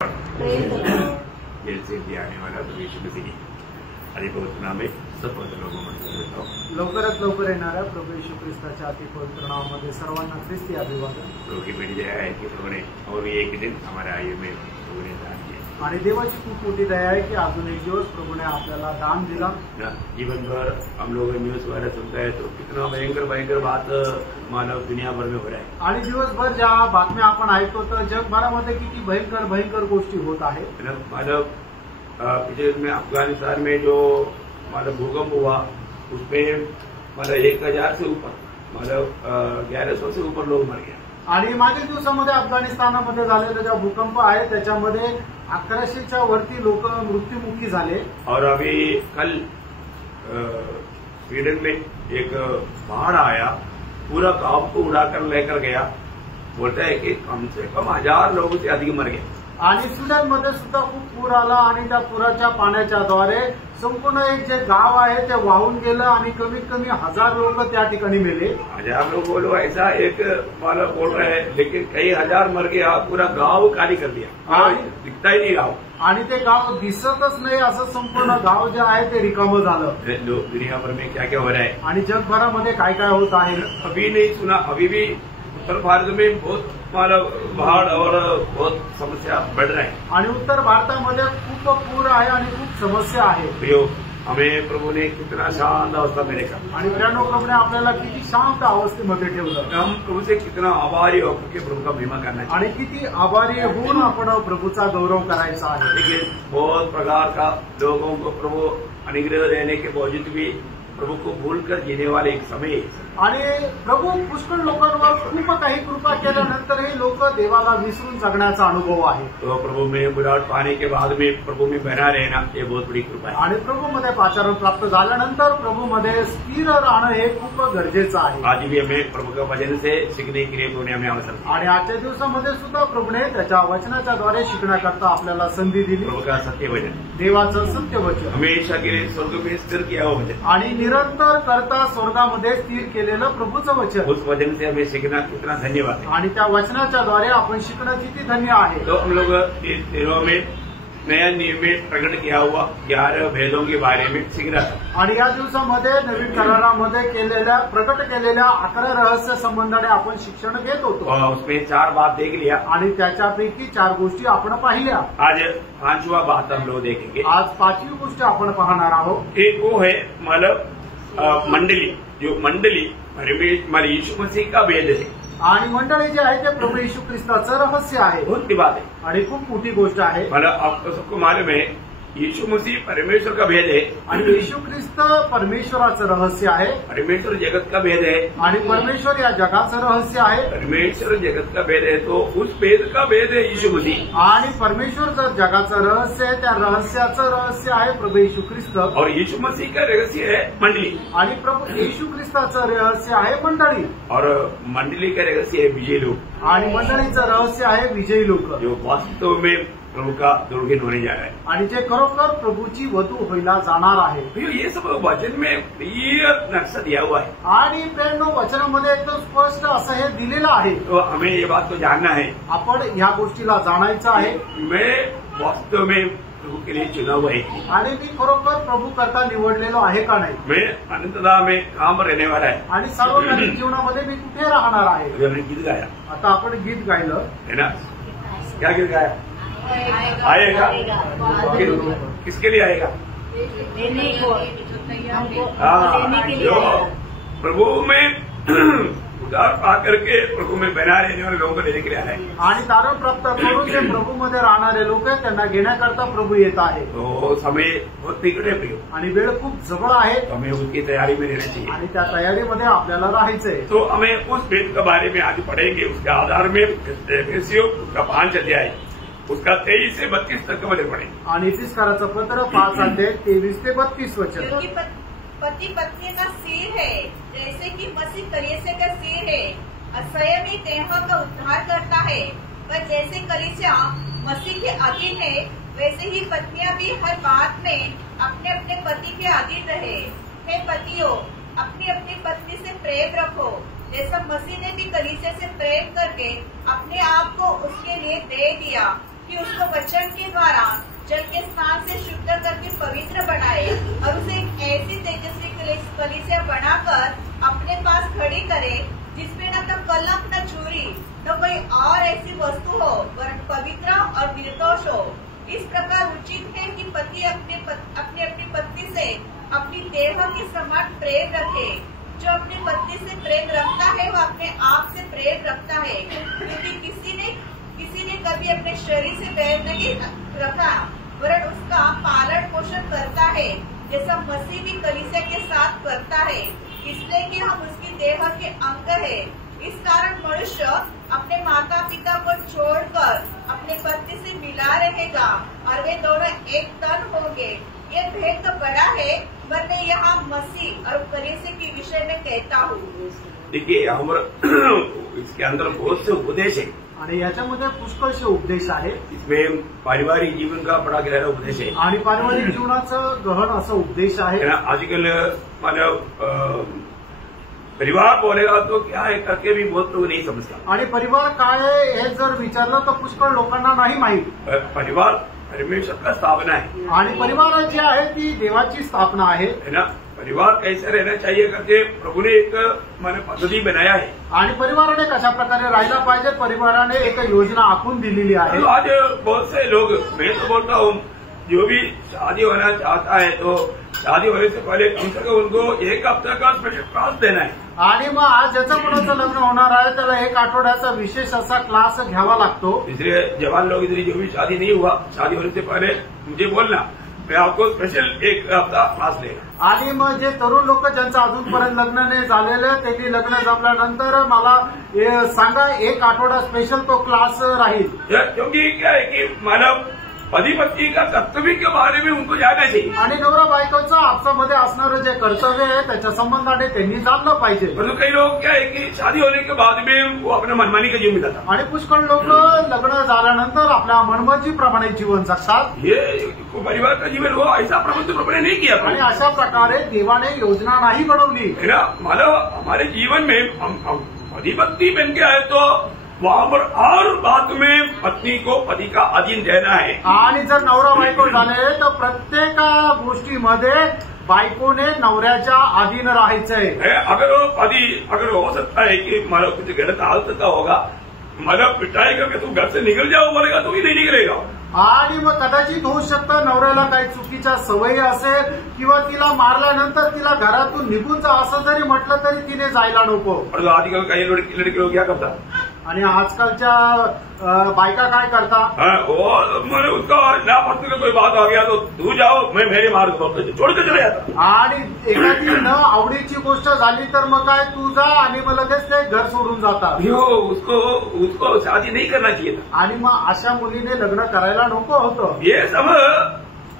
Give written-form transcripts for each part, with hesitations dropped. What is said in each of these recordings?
Gel से भी आने वाला तो यीशु मसीह अधिपवित्र नाम में सब लोगों में लवकरात लवकर येणाऱ्या प्रभू येशू ख्रिस्ताच्या अतिपवित्र नावामध्ये सर्वांना ख्रिस्ती अभिवादन। प्रभु की बड़ी दया है कि प्रभु ने और एक दिन हमारे आयु में प्रभु ने दान दिया आणि देवाची खूप मोठी दया आहे की अजून एक दिवस प्रभूने आपल्याला दान दिला। जीवन भर हम लोग न्यूज वगैरह सुनते हैं तो कितना भयंकर भयंकर बात मानव दुनिया भर में हो रहा है आणि दिवसभर ज्या बातम्या आपण ऐकतो तर जगभरामध्ये किती भयंकर भयंकर गोष्टी होत आहेत। मानव पिछले में अफगानिस्तान में जो मतलब भूकंप हुआ उसमें मतलब 1000 से ऊपर मतलब 1100 से ऊपर लोग मर गए आणि मागील दिवसामध्ये अफगाणिस्तानामध्ये झालेला जो भूकंप आहे त्याच्यामध्ये 1100च्या वरती लोक मृत्युमुखी झाले। और अभी कल स्वीडन में एक बाढ़ आया पूरा गांव को उड़ाकर लेकर गया, बोलता है कि कम से कम 1000 लोगों से अधिक मर गए। आणि स्वीडनमध्ये सुद्धा खूप पूर आला आणि त्या पुराच्या पाण्याच्या द्वारे संपूर्ण एक जे गाव आहे ते वाहून गेलं आणि कमीत कमी 1000 लोक त्या ठिकाणी मेले। 1000 लोग बोलो ऐसा एक वाला बोल रहे हैं, लेकिन कई हजार मर गया, पूरा गांव खाली कर दिया, दिखता ही नहीं गांव आणि ते गाव दिसतच नाही असं संपूर्ण गाव जे आहे ते रिकामं झालं। दुनिया भर में क्या क्या हो रहा है आणि जगभरामध्ये काय काय होत आहे अभी नहीं सुना। अभी भी उत्तर भारत में बहुत मतलब बाढ़ और बहुत समस्या बढ़ रहा है आणि उत्तर भारतामध्ये खूप पूर आहे आणि खूप समस्या आहे। प्रियो हमें प्रभु ने कितना शांत अवस्था में रखा आणि प्रभूने आपल्याला किती शांत अवस्थेमध्ये ठेवलं। हम प्रभु से कितना आभारी हो कि प्रभु का महिमा करना चाहिए आणि किती आभारी होऊन आपण प्रभूचा गौरव करायचा आहे। लेकिन बहुत प्रकार का लोगों को प्रभु अनुग्रह देने के बावजूद भी प्रभु को भूलकर जीने वाले एक समय आणि प्रभू पुष्कळ लोकांवर खूप काही कृपा केल्यानंतरही लोक देवाला विसरून जगण्याचा अनुभव आहे। तो प्रभु में बुलाहट पाने के बाद में प्रभु में बना रहना ये बहुत बड़ी कृपा है। आणि प्रभूमध्ये पाचारण प्राप्त झाल्यानंतर प्रभूमध्ये स्थिर राहणं हे खूप गरजेचं आहे। आज भी हमें प्रभु का वचन से सीखने के लिए प्रभु ने हमें अवसर दिया आणि आजच्या दिवसामध्ये सुद्धा प्रभूने त्याच्या वचनाच्या द्वारे शिकण्याकरता आपल्याला संधी दिली। प्रभु का सत्य वचन, देवाचं सत्य वचन हमेशा के लिए स्वर्ग में स्थिर किया हुआ वचन आणि निरंतर करता स्वर्गामध्ये स्थिर केलेलं प्रभूचं वचन, उस वचन से हमें सीखना कितना धन्यवाद है। आणि त्या वचनाच्या द्वारे आपण शिकणं किती धन्य आहे। तो हम लोग इस दिनों में नया नियम में प्रकट किया हुआ 11 भेदों के बारे में सीख रहा था आणि या दिवसामध्ये नवीन करारामध्ये प्रकट केलेल्या 11 रहस्य संबंधाने आपण शिक्षण घेत होतो और उसमें 4 बात देख लिया आणि त्याच्यापैकी 4 गोष्टी आपण पाहिल्या। आज 5वां बात हम लोग देखेंगे। आज 5वी गोष्ट आपण पाहणार आहोत। एक वो है मतलब मंडली, जो मंडली हमारे यीशु मसीह का भेद है आणि मंडळी जे आहे ते प्रभू येशू ख्रिस्ताचं रहस्य आहे। बहुत बड़ी बात है आणि खूप मोठी गोष्ट आहे। मतलब आपको सबको मालूम है यीशु मसीह परमेश्वर का भेद है आणि येशू ख्रिस्त परमेश्वराचं रहस्य आहे। परमेश्वर जगत का भेद है आणि परमेश्वर या जगाचं रहस्य आहे। परमेश्वर जगत का भेद है तो उस भेद का भेद है यीशु मसीह। आणि परमेश्वर जर जगाचं रहस्य आहे त्या रहस्याचं रहस्य आहे प्रभू येशू ख्रिस्त। और यीशु मसीह का रहस्य है मंडली आणि प्रभू येशू ख्रिस्ताचं रहस्य आहे मंडळी। और मंडली का रहस्य है विजयी लोग आणि मंडळीचं रहस्य आहे विजयी लोक, जो वास्तव में प्रभु का दुर्गीन होने जा रहा है आणि जे खरोखर प्रभूची वधू व्हायला जाणार आहे। फिर ये सब वचन में क्लियर नक्शा दिया हुआ है आणि प्रेरणो वचनामध्ये एकदम स्पष्ट असं हे दिलेलं आहे। तो हमें ये बात तो जानना है, आपण ह्या गोष्टीला जाणायचं आहे। मैं वास्तव में प्रभु के लिए चुना हुआ है आणि मी खरोखर प्रभू करता निवडलेलो आहे का नाही, मैं अनंतता में कहाँ पर रहने वाला है आणि सार्वजनिक जीवनामध्ये मी कुठे राहणार आहे। अभी हमने गीत गाया आता आपण गीत गायलं है ना, क्या गीत गाया आएगा किसके लिए आएगा? हाँ, जो प्रभु में उद्धार पा करके प्रभु में बना रहने वाले लोगों को लेने के लिए आए आणि तारण प्राप्त करून जे प्रभूमध्ये राहणारे लोक आहेत त्यांना घेण्याकरता प्रभू येत आहे। तो समय बहुत निकट है प्रियो आणि वेळ खूप जवळ आहे तो हमें उसकी तैयारी में रहना चाहिए आणि त्या तयारीमध्ये आपल्याला राहायचंय। तो हमें उस भेद के बारे में आज पढ़ेंगे। उसके आधार में उसका 5 अध्याय उसका 23 से 32 तक मध्ये पढ़ेंगे। आणि इफिसकाराचं पत्र 5 अध्याय 23 ते 32 वचन। क्योंकि पति पत्नी का सिर है, जैसे कि मसीह कलीसिया का सिर है और स्वयं ही देहों का उद्धार करता है। पर जैसे कलीसिया मसीह के अधीन है, वैसे ही पत्नियां भी हर बात में अपने अपने पति के अधीन रहे। हे पतियों, अपनी अपनी पत्नी से प्रेम रखो, जैसा मसीह ने भी कलीसिया से प्रेम करके अपने आप को उसके लिए दे दिया कि उसको वचन के द्वारा जल के स्नान से शुद्ध करके पवित्र बनाए और उसे एक ऐसी तेजस्वी कलीसिया बनाकर अपने पास खड़ी करे जिसमें न तो कलंक न चोरी न कोई और ऐसी वस्तु हो वरन पवित्र और निर्दोष हो। इस प्रकार उचित है कि पति अपनी पत्नी से अपनी देह के समान प्रेम रखे। जो अपनी पत्नी से प्रेम रखता है वो अपने आप से प्रेम रखता है, क्योंकि किसी ने कभी अपने शरीर से बैर नहीं रखा वरन उसका पालन पोषण करता है, जैसा मसीह भी कलीसिया के साथ करता है, इसलिए कि हम उसकी देह के अंग है। इस कारण मनुष्य अपने माता पिता को छोड़कर अपने पति से मिला रहेगा और वे दोनों एक तन होंगे। ये भेद तो बड़ा है, पर मैं यहाँ मसीह और कलीसिया के विषय में कहता हूँ। देखिए इसके अंदर बहुत से उपदेश है आणि याच्यामध्ये पुष्कळशे उपदेश आहे। इसमें पारिवारिक जीवन का बड़ा गहरा उपदेश है आणि पारिवारिक जीवनाचं गहन असं उपदेश आहे। आजकल मतलब परिवार बोलेगा तो क्या है करके भी बहुत लोग नहीं समझता आणि परिवार काय आहे हे जर विचारलं तर पुष्कळ लोकांना नाही माहीत। परिवार परमेश्वर का स्थापना है आणि परिवार जी आहे ती देवाची स्थापना आहे ना। परिवार कैसे रहना चाहिए करके प्रभु ने एक मैंने पद्धति बनाया है आणि परिवाराने कशा प्रकारे राहायला पाहिजे परिवाराने एक योजना आखून दिलेली आहे। आज बहुत से लोग, मैं तो बोलता हूँ, जो भी शादी होना चाहता है तो शादी होने से पहले कम से कम उनको एक हफ्ते का स्पेशल क्लास देना है। आणि मग आज ज्याचं कोणाचं लग्न होणार आहे त्याला एक आठवड्याचा विशेष असा क्लास घ्यावा लागतो। इसलिए जवान लोग इधर जो भी शादी नहीं हुआ, शादी होने से पहले मुझे बोलना, मैं आपको स्पेशल एक हफ्ता क्लास देगा। आणि मग जे तरुण लोक ज्यांचं अजूनपर्यंत लग्न नाही झालेलं त्यांनी लग्न जमल्यानंतर मला सांगा, एक आठवडा स्पेशल तो क्लास राहील। क्योंकि क्या है कि मानव पति पत्नी का कर्तव्य के बारे में उनको जानना चाहिए आणि नवरा बायकोचं आपसामध्ये असणारं जे कर्तव्य आहे त्याच्या संबंधाने त्यांनी जाणलं पाहिजे। परंतु कई लोग क्या है कि शादी होने के बाद में वो अपने मनमानी का जीवन बिताता आणि पुष्कळ लोक लग्न झाल्यानंतर आपल्या मनमर्जीप्रमाणे जीवन जगतात। ये परिवार का जीवन वो ऐसा प्रबंध ने नहीं किया आणि अशा प्रकारे देवाने योजना नाही बनवली है ना। मानव हमारे जीवन में हम पति पत्नी बन के आए तो वहाँ पर हर बात में पत्नी को पति का अधीन रहना है। आणि जर नवरा बायको झाले तर प्रत्येक गोष्टीमध्ये बायकोने नवऱ्याच्या अधीन राहायचंय। अगर हो सकता है कि मानव कुछ गलत हालत का होगा, मानव पिटाई करके तू घर से निकल जाओ बोलेगा तो ही नहीं निकलेगा। आणि मग कदाचित होऊ शकतं नवऱ्याला काही चुकीच्या सवयी असेल किंवा तिला मारल्यानंतर तिला घरातून निघून जा असं जरी म्हटलं तरी तिने जायला नको। आजकल काही लड़के लोग क्या करतात आणि आजकालच्या बायका काय करतात, मैंने उसका नापसंद का कोई बात आ गया तो तू जाओ मैं मेरे मार्ग छोड़ के चले जाता। आणि एखादी न आवडीची गोष्ट झाली तर मग काय तू जा आणि मग लगेच ते घर सोडून जातात। उसको शादी नहीं करना चाहिए था आणि मग अशा मुलीने लग्न करायला नको होतं। ये सब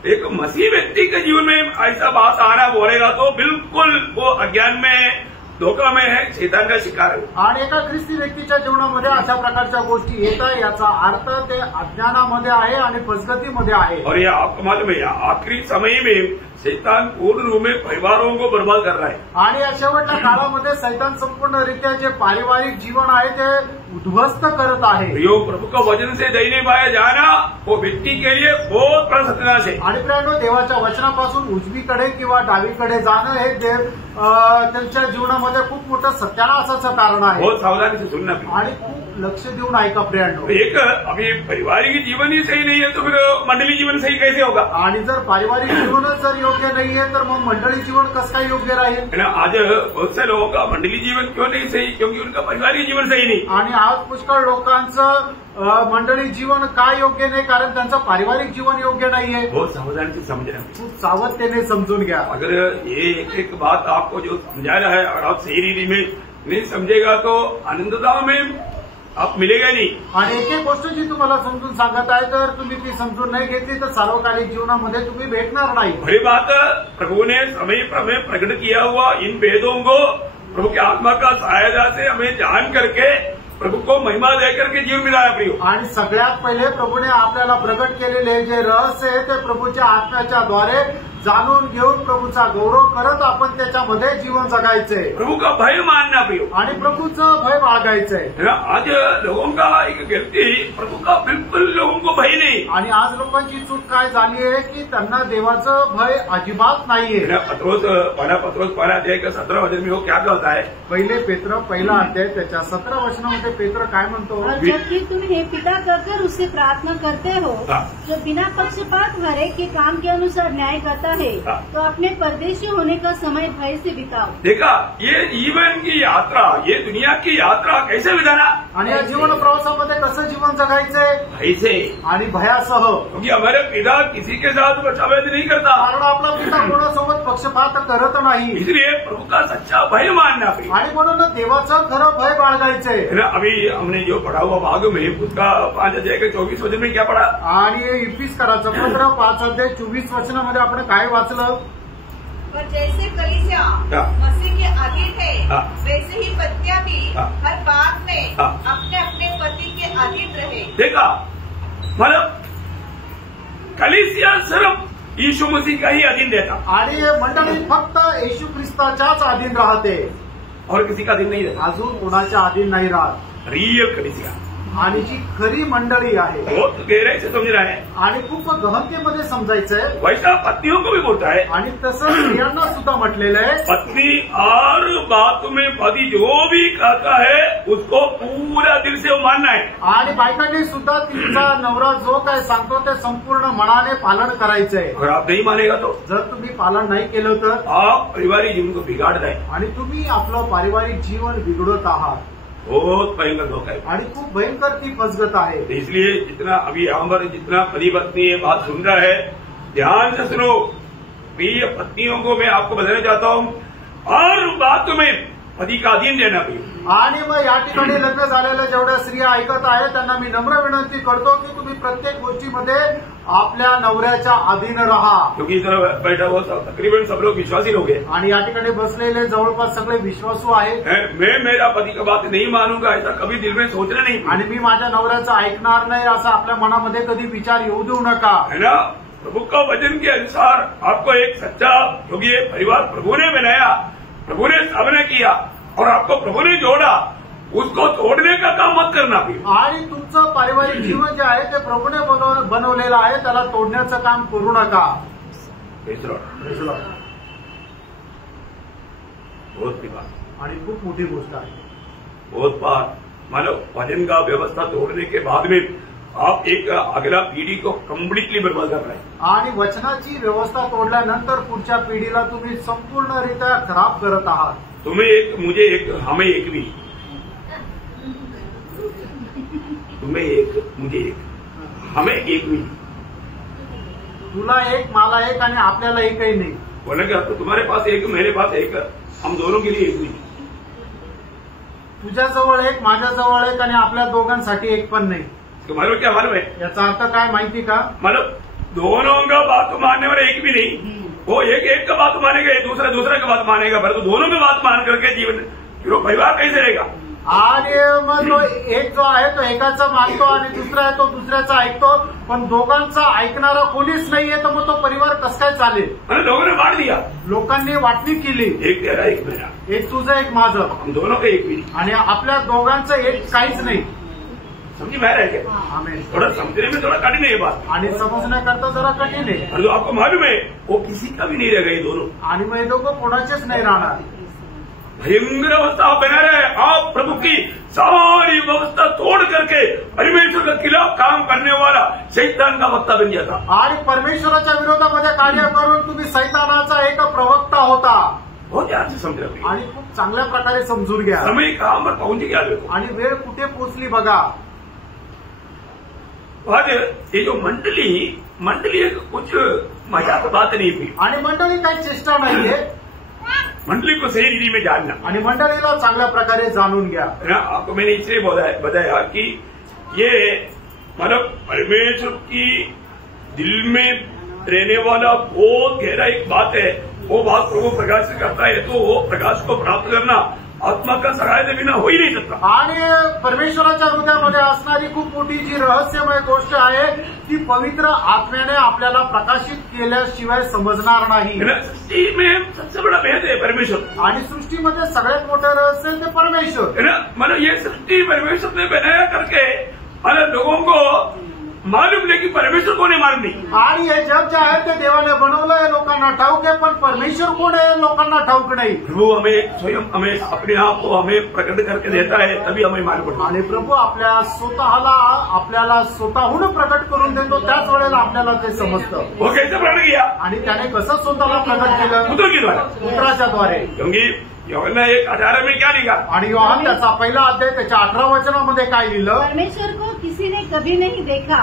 एक मसीह व्यक्ति के जीवन में ऐसा बात आना बोलेगा तो बिल्कुल वो अज्ञान में धोका में है, शैतान का शिकार है। आणि एका ख्रिस्ती व्यक्तीच्या जीवनामध्ये अशा प्रकारच्या गोष्टी येतात याचा अर्थ ते अज्ञानामध्ये आहे आणि फसगतीमध्ये आहे। और ये आपको मालूम है आखिरी समय में शैतान पूर्ण रूप में परिवारों को बर्बाद कर रहा है। आणि या शेवटच्या काळामध्ये शैतान संपूर्णरित्या जे पारिवारिक जीवन आहे ते उद्ध्वस्त करत आहे। यो प्रभु का वचन से दाहिने बाएं जाना वो व्यक्ति के लिए बहुत बड़ा सत्यानाश है। आणि प्रियांनो, देवाच्या वचनापासून उजवीकडे किंवा डावीकडे जाणं हे त्यांच्या जीवनामध्ये खूप मोठं सत्यानाशाचं कारण आहे। बहुत सावधानी से सुनना आणि खूप लक्ष देऊन ऐका प्रियांनो। एक अभी पारिवारिक जीवन ही सही नहीं है तो फिर मंडली जीवन सही कैसे होगा। आणि जर पारिवारिक जीवनच जर योग्य नाहीये तर मग मंडळी जीवन कसं काय योग्य राहील। आज बहुत से लोगों का मंडली जीवन क्यों नहीं सही, क्योंकि उनका पारिवारिक जीवन सही नहीं। आणि आज पुष्कळ लोकांचं मंडळी जीवन काय योग्य नाही कारण त्यांचं पारिवारिक जीवन योग्य नाहीये। बहुत सावधानी से समझना, खूप सावधतेने समजून घ्या। अगर ये एक बात आपको जो समझा रहा है और आप सही रीति में नहीं समझेगा तो आनंदता में आप मिलेगा नहीं। आणि एक गोष्ट जी तुम्हाला समजून सांगत आहे तर तुम्ही ती समजून नाही घेतली तर सार्वकालिक जीवनामध्ये तुम्ही भेटणार नाही। बड़ी बात प्रभु ने समय में प्रकट किया हुआ इन भेदों को प्रभु की आत्मा का सहायता से हमें जान करके प्रभु को महिमा दे करके जीवन मिलाया प्रियो। आणि सगळ्यात पहिले प्रभूने आपल्याला प्रकट केलेले जे रहस्य आहे ते प्रभूच्या आत्म्याच्या द्वारे जाणून घेऊन प्रभूचा गौरव करत आपण त्याच्यामध्ये जीवन जगायचंय प्रभु का भय मानना प्रियो। आणि प्रभूचं भय बाळगायचंय। आज लोगों का एक गलती, प्रभु का बिल्कुल लोगों को भय नहीं। आणि आज लोकांची चूक काय झाली आहे की त्यांना देवाचं भय अजिबात नाहीये। पत्रोस पहला अध्याय का 17 वचन में वो क्या कहता है? पहिले पेत्र पहिला अध्याय त्याच्या 17 वचनामध्ये पेत्र काय म्हणतो? और जबकि तुम हे पिता कहकर उससे प्रार्थना करते हो जो बिना पक्षपात हर एक के काम के अनुसार न्याय करता है, तो अपने परदेशी होने का समय भय से बिताओ। देखा, ये जीवन की यात्रा, ये दुनिया की यात्रा कैसे बिताना? आणि या जीवन प्रवासामध्ये कसं जीवन जगायचंय? भय से आणि भयासह। क्योंकि हमारे पिता किसी के साथ पक्षपात नहीं करता, कारण आपला पिता कोणासोबत पक्षपात करत नाही। इसलिए प्रभु का सच्चा भय मानना प्रिय। आणि म्हणून देवाचं खरं भय बाळगायचंय। अभी हमने जो पढ़ा हुआ भाग में उसका 5 अध्याय के 24 वचन में क्या पढ़ा? आणि इफिसकराचं पत्र 5 अध्याय 24 वचनामध्ये आपण काय वाचलं? पर जैसे कलीसिया मसीह के अधीन है, वैसे ही पत्नियां भी हर बात में अपने अपने पति के अधीन रहे। देखा, मतलब कलीसिया सिर्फ यीशु मसीह का ही अधीन देता, आणि मंडळी फक्त येशू ख्रिस्ताच्याच अधीन राहते और किसी का अधीन नहीं रहता। अजून कोणाच्या अधीन नाही राहत। रियल कलीसिया आणि जी खरी मंडळी आहे बहुत गहराई से समझना है, आणि खूप गहनतेमध्ये समजायचंय। वैसा पत्नियों को भी बोलता है, आणि तसं स्त्रियांना सुद्धा म्हटलेलं आहे, पत्नी हर बात में पति जो भी कहता है उसको पूरा दिल से वो मानना है। आणि बायकांनी सुद्धा तिचा नवरा जो काय सांगतो ते संपूर्ण मनाने पालन करायचंय। अगर आप नहीं मानेगा तो जर तुम्ही पालन नाही केलं तर आप पारिवारिक जीवन को बिगाड़ रहे हैं। आणि तुम्ही आपलं पारिवारिक जीवन बिघडत आहात। बहुत भयंकर धोखा है आणि खूप भयंकर ती फसगत आहे। तो इसलिए जितना अभी यहाँ पर जितना पति पत्नी ये बात सुन रहा है, ध्यान से सुनो। प्रिय पत्नियों को मैं आपको बताना चाहता हूँ, हर बात में पति का अधीन रहना चाहिए। आणि मग या ठिकाणी लग्न झालेल्या जेवढ्या स्त्रिया ऐकत आहेत त्यांना मी नम्र विनंती करतो की तुम्ही प्रत्येक गोष्टीमध्ये आपल्या नवऱ्याच्या अधीन राहा। क्योंकि इधर बैठा हुआ तकरीबन सब लोग विश्वासी लोग हैं। आणि या ठिकाणी बसलेले जवळपास सगळे विश्वासू आहेत। मैं मेरा पति का बात नहीं मानूंगा ऐसा कभी दिल में सोचना नहीं। आणि मी माझ्या नवऱ्याचं ऐकणार नाही असं आपल्या मनामध्ये कधी विचार येऊ देऊ नका, है ना? प्रभु का वचन के अनुसार आपको एक सच्चा, क्योंकि ये परिवार प्रभु ने बनाया, प्रभु ने सामने किया और आपको प्रभु ने जोड़ा, उसको तोड़ने का काम मत करना भी। आणि तुमचं पारिवारिक जीवन जे आहे ते प्रभूने बनवलेलं आहे, त्याला तोडण्याचं काम करू नका। बहुत बड़ी बात आणि खूप मोठी गोष्ट आहे। बहुत बार मानो वचन का व्यवस्था तोड़ने के बाद में आप एक अगला पीढ़ी को कम्प्लीटली बर्बाद कर रहे हैं। आणि वचनाची व्यवस्था तोडल्यानंतर पुढच्या पिढीला तुम्ही संपूर्णरित्या खराब करत आहात। तुम्हें एक, मुझे एक, हमें एक भी, तुम्हें एक, मुझे एक, हमें एक भी, तुला एक, मला एक आणि आपल्याला एकही नाही। बोलेंगे तो तुम्हारे पास एक, मेरे पास एक, हम दोनों के लिए एक भी। तुझ्याजवळ एक, माझ्याजवळ एक आणि आपल्या दोघांसाठी एक पण नाही। तो मालूम क्या मालूम है? याचा अर्थ काय माहिती का? मतलब दोनों का बात मानने वाला एक भी नहीं, वो एक का बात मानेगा, दूसरा का बात मानेगा, पर तो दोनों की बात मान करके जीवन फिर वो परिवार कैसे रहेगा? आणि मग तो एक जो आहे तो एकाचा मानतो आणि दुसरा आहे तो दुसऱ्याचा ऐकतो, पण दोघांचा ऐकणारा कोणीच नाहीये, तर मग तो परिवार कसं काय चालेल? मैंने लोगों ने बांट दिया, लोकांनी वाटणी केली, एक तेरा एक मेरा, एक तुझं एक माझं, हम दोनों का एक भी नहीं। आणि आपल्या दोघांचं एक काहीच नाही। समझी में रह गया? आमेन। थोड़ा समझने में थोड़ा कठिन है ये बात, आणि समजण्याकरता जरा कठीण आहे। और जो आपको मालूम है वो किसी का भी नहीं रहेगा ये दोनों। आणि मग हे दोघं कोणाचेच नाही राहणार। भयंकर अवस्था बना रहे, आप प्रभु की सारी व्यवस्था तोड़ करके परमेश्वर के खिलाफ काम करने वाला शैतान का वक्ता बन गया था। आणि परमेश्वराच्या विरोधामध्ये कार्य करून तुम्ही सैतानाचा एक प्रवक्ता होता। बहुत ध्यान से समझ रहे। आणि खूप चांगल्या प्रकारे समजून घ्या। समय कहाँ पर पहुंच गया देखो, आणि वेळ कुठे पोहोचली बघा। आज ये जो मंडली एक कुछ मजाक बात नहीं थी, आणि मंडळी काही चेष्टा नाहीये। मंडली को सही रीति में जानना, आणि मंडळीला चांगल्या प्रकारे जाणून घ्या। है ना? आपको मैंने इसलिए बताया कि ये मतलब परमेश्वर की दिल में रहने वाला बहुत गहरा एक बात है, वो बात प्रभु प्रकाश से करता है, तो वो प्रकाश को प्राप्त करना आत्मा का सहायता बिना हो ही नहीं सकता। आणि परमेश्वराच्या हृदयामध्ये असणारी खूप मोठी जी रहस्यमय गोष्ट आहे ती पवित्र आत्म्याने आपल्याला प्रकाशित केल्याशिवाय समजणार नाही। सृष्टि में सबसे बड़ा भेद है परमेश्वर, आणि सृष्टीमध्ये सगळ्यात मोठं रहस्य ते परमेश्वर। मतलब ये सृष्टि परमेश्वर ने बनाया करके मतलब लोगों को मालूम नहीं कि परमेश्वर कोण आहे मालूम नहीं। आणि हे जग जे आहे ते देवाने बनवलंय, लोकांना ठाऊक आहे, पण परमेश्वर कोण आहे लोकांना ठाऊक नाही। प्रभु हमें स्वयं हमें अपने आप को हमें प्रकट करके देता है, तभी हमें मालूम पड़ता है। आणि प्रभू आपल्याला स्वतःहून प्रकट करून देतो, त्याच वेळेला आपल्याला ते समजतं। वो कैसे प्रकट किया? आणि त्याने कसं स्वतःला प्रकट केलं? पुत्र के द्वारा, पुत्राच्या द्वारे। क्योंकि यूहन्ना 1:18 में क्या लिखा? आणि योहान त्याचा पहिला अध्याय त्याच्या 18 वचनामध्ये काय लिहिलं? परमेश्वर को किसी ने कभी नहीं देखा,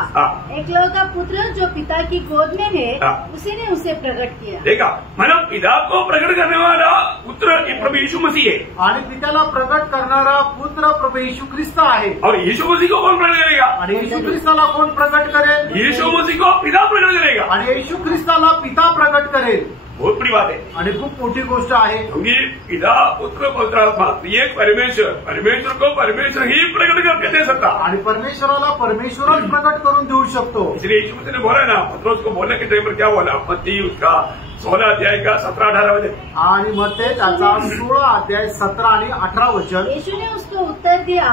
एकलौता पुत्र जो पिता की गोद में है उसी ने उसे प्रकट किया। देखा, मतलब पिता को प्रकट करने वाला पुत्र प्रभु यीशु मसीह है, आणि पित्याला प्रकट करणारा पुत्र प्रभू येशू ख्रिस्त आहे। और यीशु मसीह को कौन प्रकट करेगा? आणि येशू ख्रिस्ताला कोण प्रकट करेल? यीशु मसीह को पिता प्रकट करेगा। आणि येशू ख्रिस्ताला पिता प्रकट करेल। बहुत बड़ी बात है, आणि खूप मोठी गोष्ट आहे। क्योंकि पिता पुत्र पवित्र आत्मा ये परमेश्वर को परमेश्वर ही प्रकट करके दे सकता, आणि परमेश्वराला परमेश्वरच प्रकट करून देऊ शकतो। इसलिए यीशु मसीह ने बोला ना, पत्रोस को बोलने के टाइम पर क्या बोला? मत्ती उसका 16 अध्याय का 17-18 वचन, आणि मग ते त्याचा 16 अध्याय 17 आणि 18 वचन। यीशु ने उसको उत्तर दिया,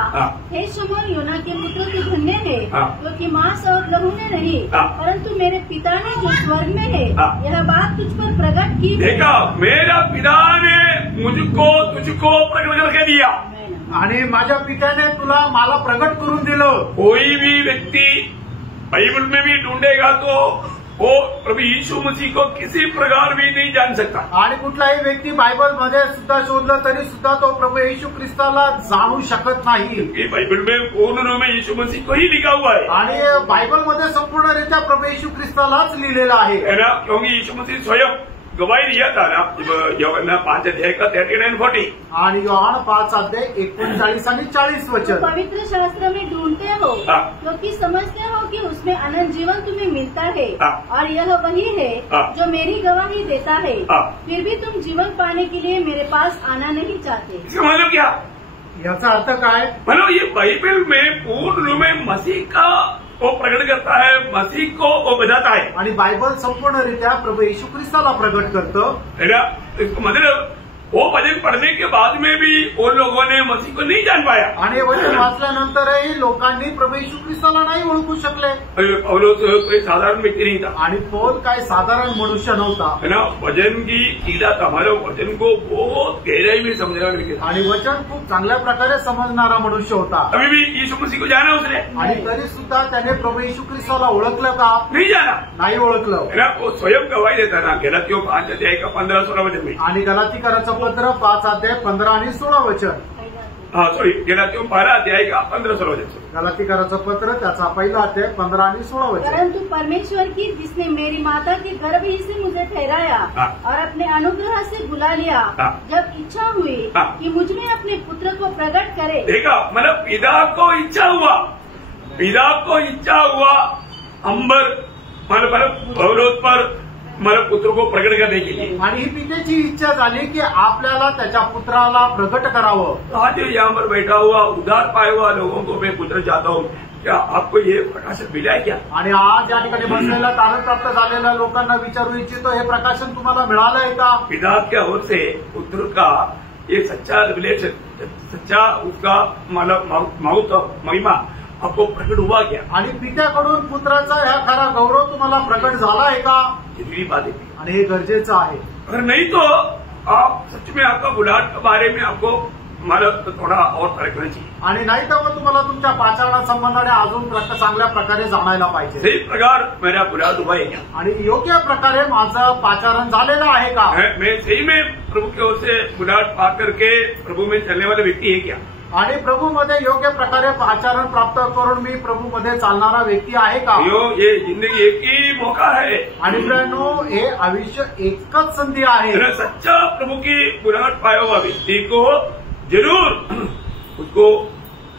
हे शमौन योना के पुत्र तू धन्य है, क्योंकि मांस और लहू ने नहीं परंतु मेरे पिता ने जो स्वर्ग में है यह बात तुझ पर प्रकट की। देखा, मेरा पिता ने तुझको प्रकट करके दिया, आणि माझ्या पित्याने मला प्रकट करून दिलं। कोई भी व्यक्ति बाइबल में भी ढूंढेगा तो वो प्रभु यीशु मसीह को किसी प्रकार भी नहीं जान सकता। आणि कुठलाही व्यक्ती बायबल मध्ये सुद्धा शोधलं तरी सुद्धा तो प्रभू येशू ख्रिस्ताला जाणू शकत नाही। बाइबल में पूर्ण रूप में यीशु मसीह को ही लिखा हुआ है, आणि बायबल मध्ये संपूर्णरित्या प्रभू येशू ख्रिस्तालाच लिहिलेलं आहे, है ना? क्योंकि यीशु मसीह स्वयं गवाही दिया था ना, यूहन्ना 5 अध्याय का 39-40, आणि योहान 5 अध्याय 39 आणि 40 वचन। पवित्र शास्त्र में ढूंढते हो क्योंकि समझते हो कि उसमें अनंत जीवन तुम्हें मिलता है, और यह वही है जो मेरी गवाही देता है, फिर भी तुम जीवन पाने के लिए मेरे पास आना नहीं चाहते। इसका मतलब क्या? याचा अर्थ काय? मतलब ये बाइबल में पूर्ण रूप में मसीह का वो प्रकट करता है, मसीह को वो बताता है, आणि बायबल संपूर्णरित्या प्रभू येशू ख्रिस्ताला प्रकट करतं, है ना? इसका मतलब वो वचन पढ़ने के बाद में भी उन लोगों ने मसीह को नहीं जान पाया, आणि वचन वाचल्यानंतरही लोकांनी प्रभू येशू ख्रिस्ताला नाही ओळखू शकले। पौलुस कोई साधारण व्यक्ति नहीं था, आणि पौल काय साधारण मनुष्य नव्हता, है ना? वचन की कीमत हमारे वचन को बहुत गहराई में समझने वाला व्यक्ति था, आणि वचन खूप चांगल्या प्रकारे समजणारा मनुष्य होता। अभी भी यीशु मसीह को जाना उसने, आणि तरी सुद्धा त्याने प्रभू येशू ख्रिस्ताला ओळखलं का? नहीं जाना, नाही ओळखलं, है ना? वो स्वयं गवाही देता ना, गलातियों 5 अध्याय का 15-16 वचन में, आणि गलातीकराचं पत्र 5 अध्याय 15 आणि 16 वचन। गलातियों 12 अध्याय का 15-16 वचन, गलातीकराचं पत्र त्याचा पहिला अध्याय 15 आणि 16 वचन। परंतु परमेश्वर की जिसने मेरी माता के गर्भ ही से मुझे ठहराया और अपने अनुग्रह से बुला लिया, जब इच्छा हुई कि मुझ में अपने पुत्र को प्रकट करे। देखा, मतलब पिता को इच्छा हुआ अंबर मतलब पौलुस पर मतलब पुत्र को प्रकट करने के लिए, आणि ही पित्याची इच्छा झाली की आपल्याला त्याच्या पुत्राला प्रकट करावं। आज यहाँ पर बैठा हुआ उद्धार पाए हुआ लोगों को मैं पूछना चाहता हूँ, क्या आपको ये प्रकाशन मिला है क्या? आणि आज या ठिकाणी बसलेल्या तारण प्राप्त झालेल्या लोकांना विचारू इच्छितो, हे प्रकाशन तुम्हाला मिळालंय का? पिता के ओर से पुत्र का ये सच्चा रिलेशन, सच्चा उसका मतलब महिमा आपको प्रकट हुआ क्या? आणि पित्याकडून पुत्राचा ह्या खरा गौरव तुम्हाला प्रकट झालाय का? जरूरी बात है, आणि हे गरजेचं आहे। अगर नहीं तो आप सच में आपका बुलाहट के बारे में आपको मतलब थोड़ा और परखना चाहिए, आणि नाही तर तुम्हाला तुमच्या पाचारणा संबंधाने अजून चांगल्या प्रकारे जाणायला पाहिजे। सही प्रकार मेरा बुलाहट हुआ है क्या? आणि योग्य प्रकारे माझं पाचारण झालेलं आहे का? मैं सही में प्रभु की ओर से बुलाहट पा करके प्रभु में चलने वाला व्यक्ति है क्या? आणि प्रभूमध्ये योग्य प्रकारे आचरण प्राप्त करून मी प्रभूमध्ये चालणारा व्यक्ती आहे का? ये जिंदगी एक ही मौका है, आणि मित्रांनो हे आयुष्य एकच संधी आहे। सच्चा प्रभु की बुलाहट पाया हुआ व्यक्ति को जरूर उसको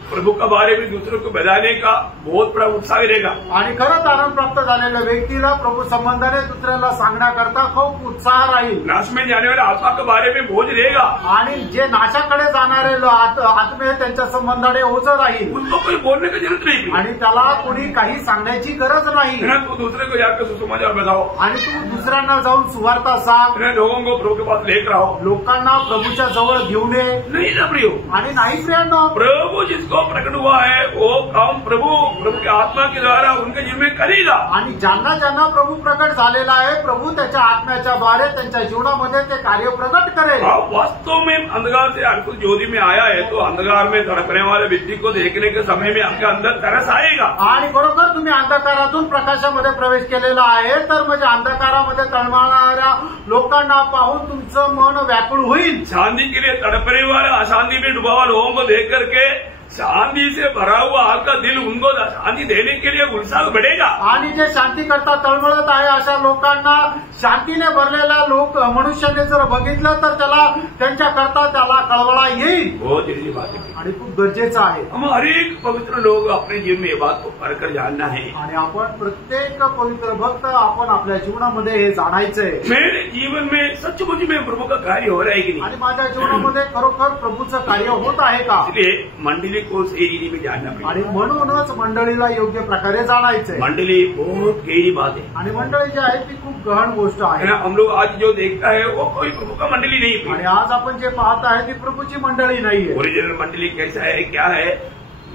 प्रभु के बारे में दूसरों को बताने का बहुत बड़ा उत्साह रहेगा। आणि खरंच आनंद प्राप्त झालेल्या व्यक्तीला प्रभु संबंधाने दुसऱ्याला सांगण्याकरता खूप उत्साह राहील। नाश में जाने वाले आत्मा के बारे में बोझ रहेगा आणि जे नाशाकडे जाणारे आत्मे त्यांच्या संबंधाने ओझ राहील। उनको कोई बोलने की जरूरत नहीं आणि त्याला कोणी काही सांगण्याची गरज नाही। तू दूसरे को जाकर सुसमाचार बताओ आणि तू दुसऱ्यांना जाऊन सुवार्ता सांग। लोगों को प्रभु के पास लेकर आओ, लोकांना प्रभूच्या जवळ घेऊन ये। नहीं ना प्रियो, आणि नाही प्रियांनो, प्रभु जिसको प्रकट हुआ है वो काम प्रभु के आत्मा के द्वारा उनके जीवन में करेगा। आणि ज्यांना ज्यांना प्रभु प्रकट झालेला आहे, प्रभु त्याच्या आत्म्याच्या द्वारे त्यांच्या जीवनामध्ये ते कार्य प्रकट करेल। वास्तव में अंधकार से अद्भुत ज्योति में आया है तो अंधकार में तड़पने वाले व्यक्ति को देखने के समय में आपके अंदर तरस आएगा। आणि बरोबर तुम्ही अंधकारातून प्रकाशामध्ये प्रवेश केलेला आहे, तर म्हणजे अंधकारामध्ये तळमळणाऱ्या लोकांना पाहून तुमचं मन व्याकुळ होईल। शांति के लिए तड़पने वाले अशांति में डूबा हुआ लोगों को देख करके शांति से भरा हुआ आपका दिल उनको शांति देने के लिए उत्साह बढ़ेगा। आणि जे शांती करता तळमळत आहे अशा लोकांना शांतीने भरलेला लोक मनुष्याने जर बघितलं तर त्याला त्यांच्या करता त्याला कळवळा येईल। बहुत जरूरी बात है आणि खूप गरजेचं आहे। हम हर एक पवित्र लोग अपने जीवन में ये बात को परखकर जानना है। आणि आपण प्रत्येक पवित्र भक्त आपण आपल्या जीवनामध्ये हे जाणायचंय। मेरे जीवन में सचमुच में प्रभु का कार्य हो रहा है कि नहीं? आणि माझ्या जीवनामध्ये खरोखर प्रभूचं कार्य होत आहे का? इसलिए मंडली को सही रीति में जानना पड़ेगा। आणि म्हणूनच मंडळीला योग्य प्रकारे जाणायचंय। मंडली बहुत गहरी बात है आणि मंडळी जी आहे ती खूप गहन गोष्ट आहे। हम लोग आज जो देखता है वो कोई प्रभु का मंडली नहीं है। आणि आज आपण जे पाहत आहे ती प्रभूची मंडळी नाहीये। ओरिजिनल मंडली कैसा है, क्या है,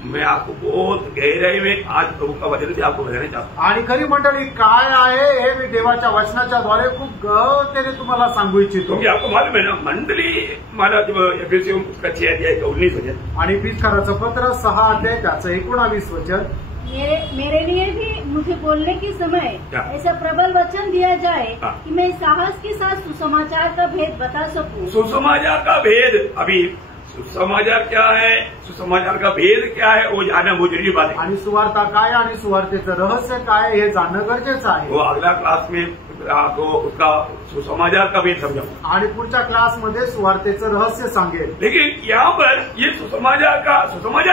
मैं आपको बहुत गहराई में आज प्रभु का वचन से आपको बताना चाहता हूँ। आणि खरी मंडळी काय आहे हे मी देवाच्या वचनाच्या द्वारे खूप गहनतेने तुम्हाला सांगू इच्छितो। क्योंकि आपको मालूम है ना, मंडली माना जब एफएससी उसका 6 अध्याय का 19 वचन आणि फिलकाराचं पत्र 6 अध्याय त्याचं 19 वचन, मेरे लिए भी मुझे बोलने के समय ऐसा प्रबल वचन दिया जाए कि मैं साहस के साथ सुसमाचार का भेद बता सकूं। सुसमाचार का भेद, अभी सुसमाचार क्या है, सुसमाचार का भेद क्या है वो जानना बहुत जरूरी बात है। आणि सुवार्ता काय आणि सुवार्तेचं रहस्य काय हे जाणणं गरजेचं आहे। वो अगला क्लास में आपको उसका सुसमाचार का भेद समझाऊंगा आणि पुढच्या क्लासमध्ये सुवार्तेचं रहस्य सांगेल। लेकिन यहाँ पर ये सुसमाचार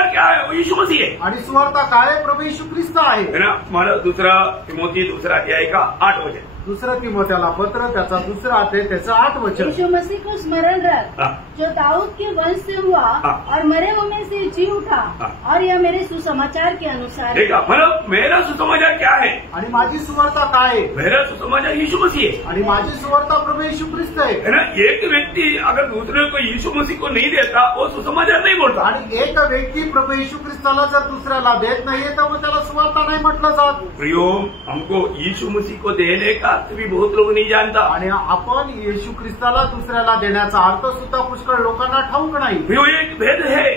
क्या है, वो यीशु मसीह है। आणि सुवार्ता काय आहे? प्रभू येशू ख्रिस्त आहे। है ना, हमारा दूसरा तिमोथी 2 अध्याय का 8 वचन, दुसरं तिमोथेला पत्र त्याचा 2 अध्याय त्याचं 8 वचन। यीशु मसीह को स्मरण रख जो दाऊद के वंश से हुआ और मरे हुए में से जी उठा, और यह मेरे सुसमाचार के अनुसार। देखा, मतलब मेरा सुसमाचार क्या है? आणि माझी सुवार्ता काय आहे? मेरा सुसमाचार यीशु मसीह है। आणि माझी सुवार्ता प्रभू येशू ख्रिस्त आहे। है ना, एक व्यक्ति अगर दूसरे को यीशु मसीह को नहीं देता वो सुसमाचार नहीं बोलता। आणि एक व्यक्ती प्रभू येशू ख्रिस्ताला जर दुसऱ्याला देत नाहीये तर मग त्याला सुवार्ता नाही म्हटलं जात। प्रियो, हमको यीशु मसीह को देने का अर्थ भी बहुत लोग नहीं जानता। आणि आपण येशू ख्रिस्ताला दुसऱ्याला देण्याचा अर्थ सुद्धा पुष्कळ लोकांना ठाऊक नाही। प्रियो, एक भेद है, हे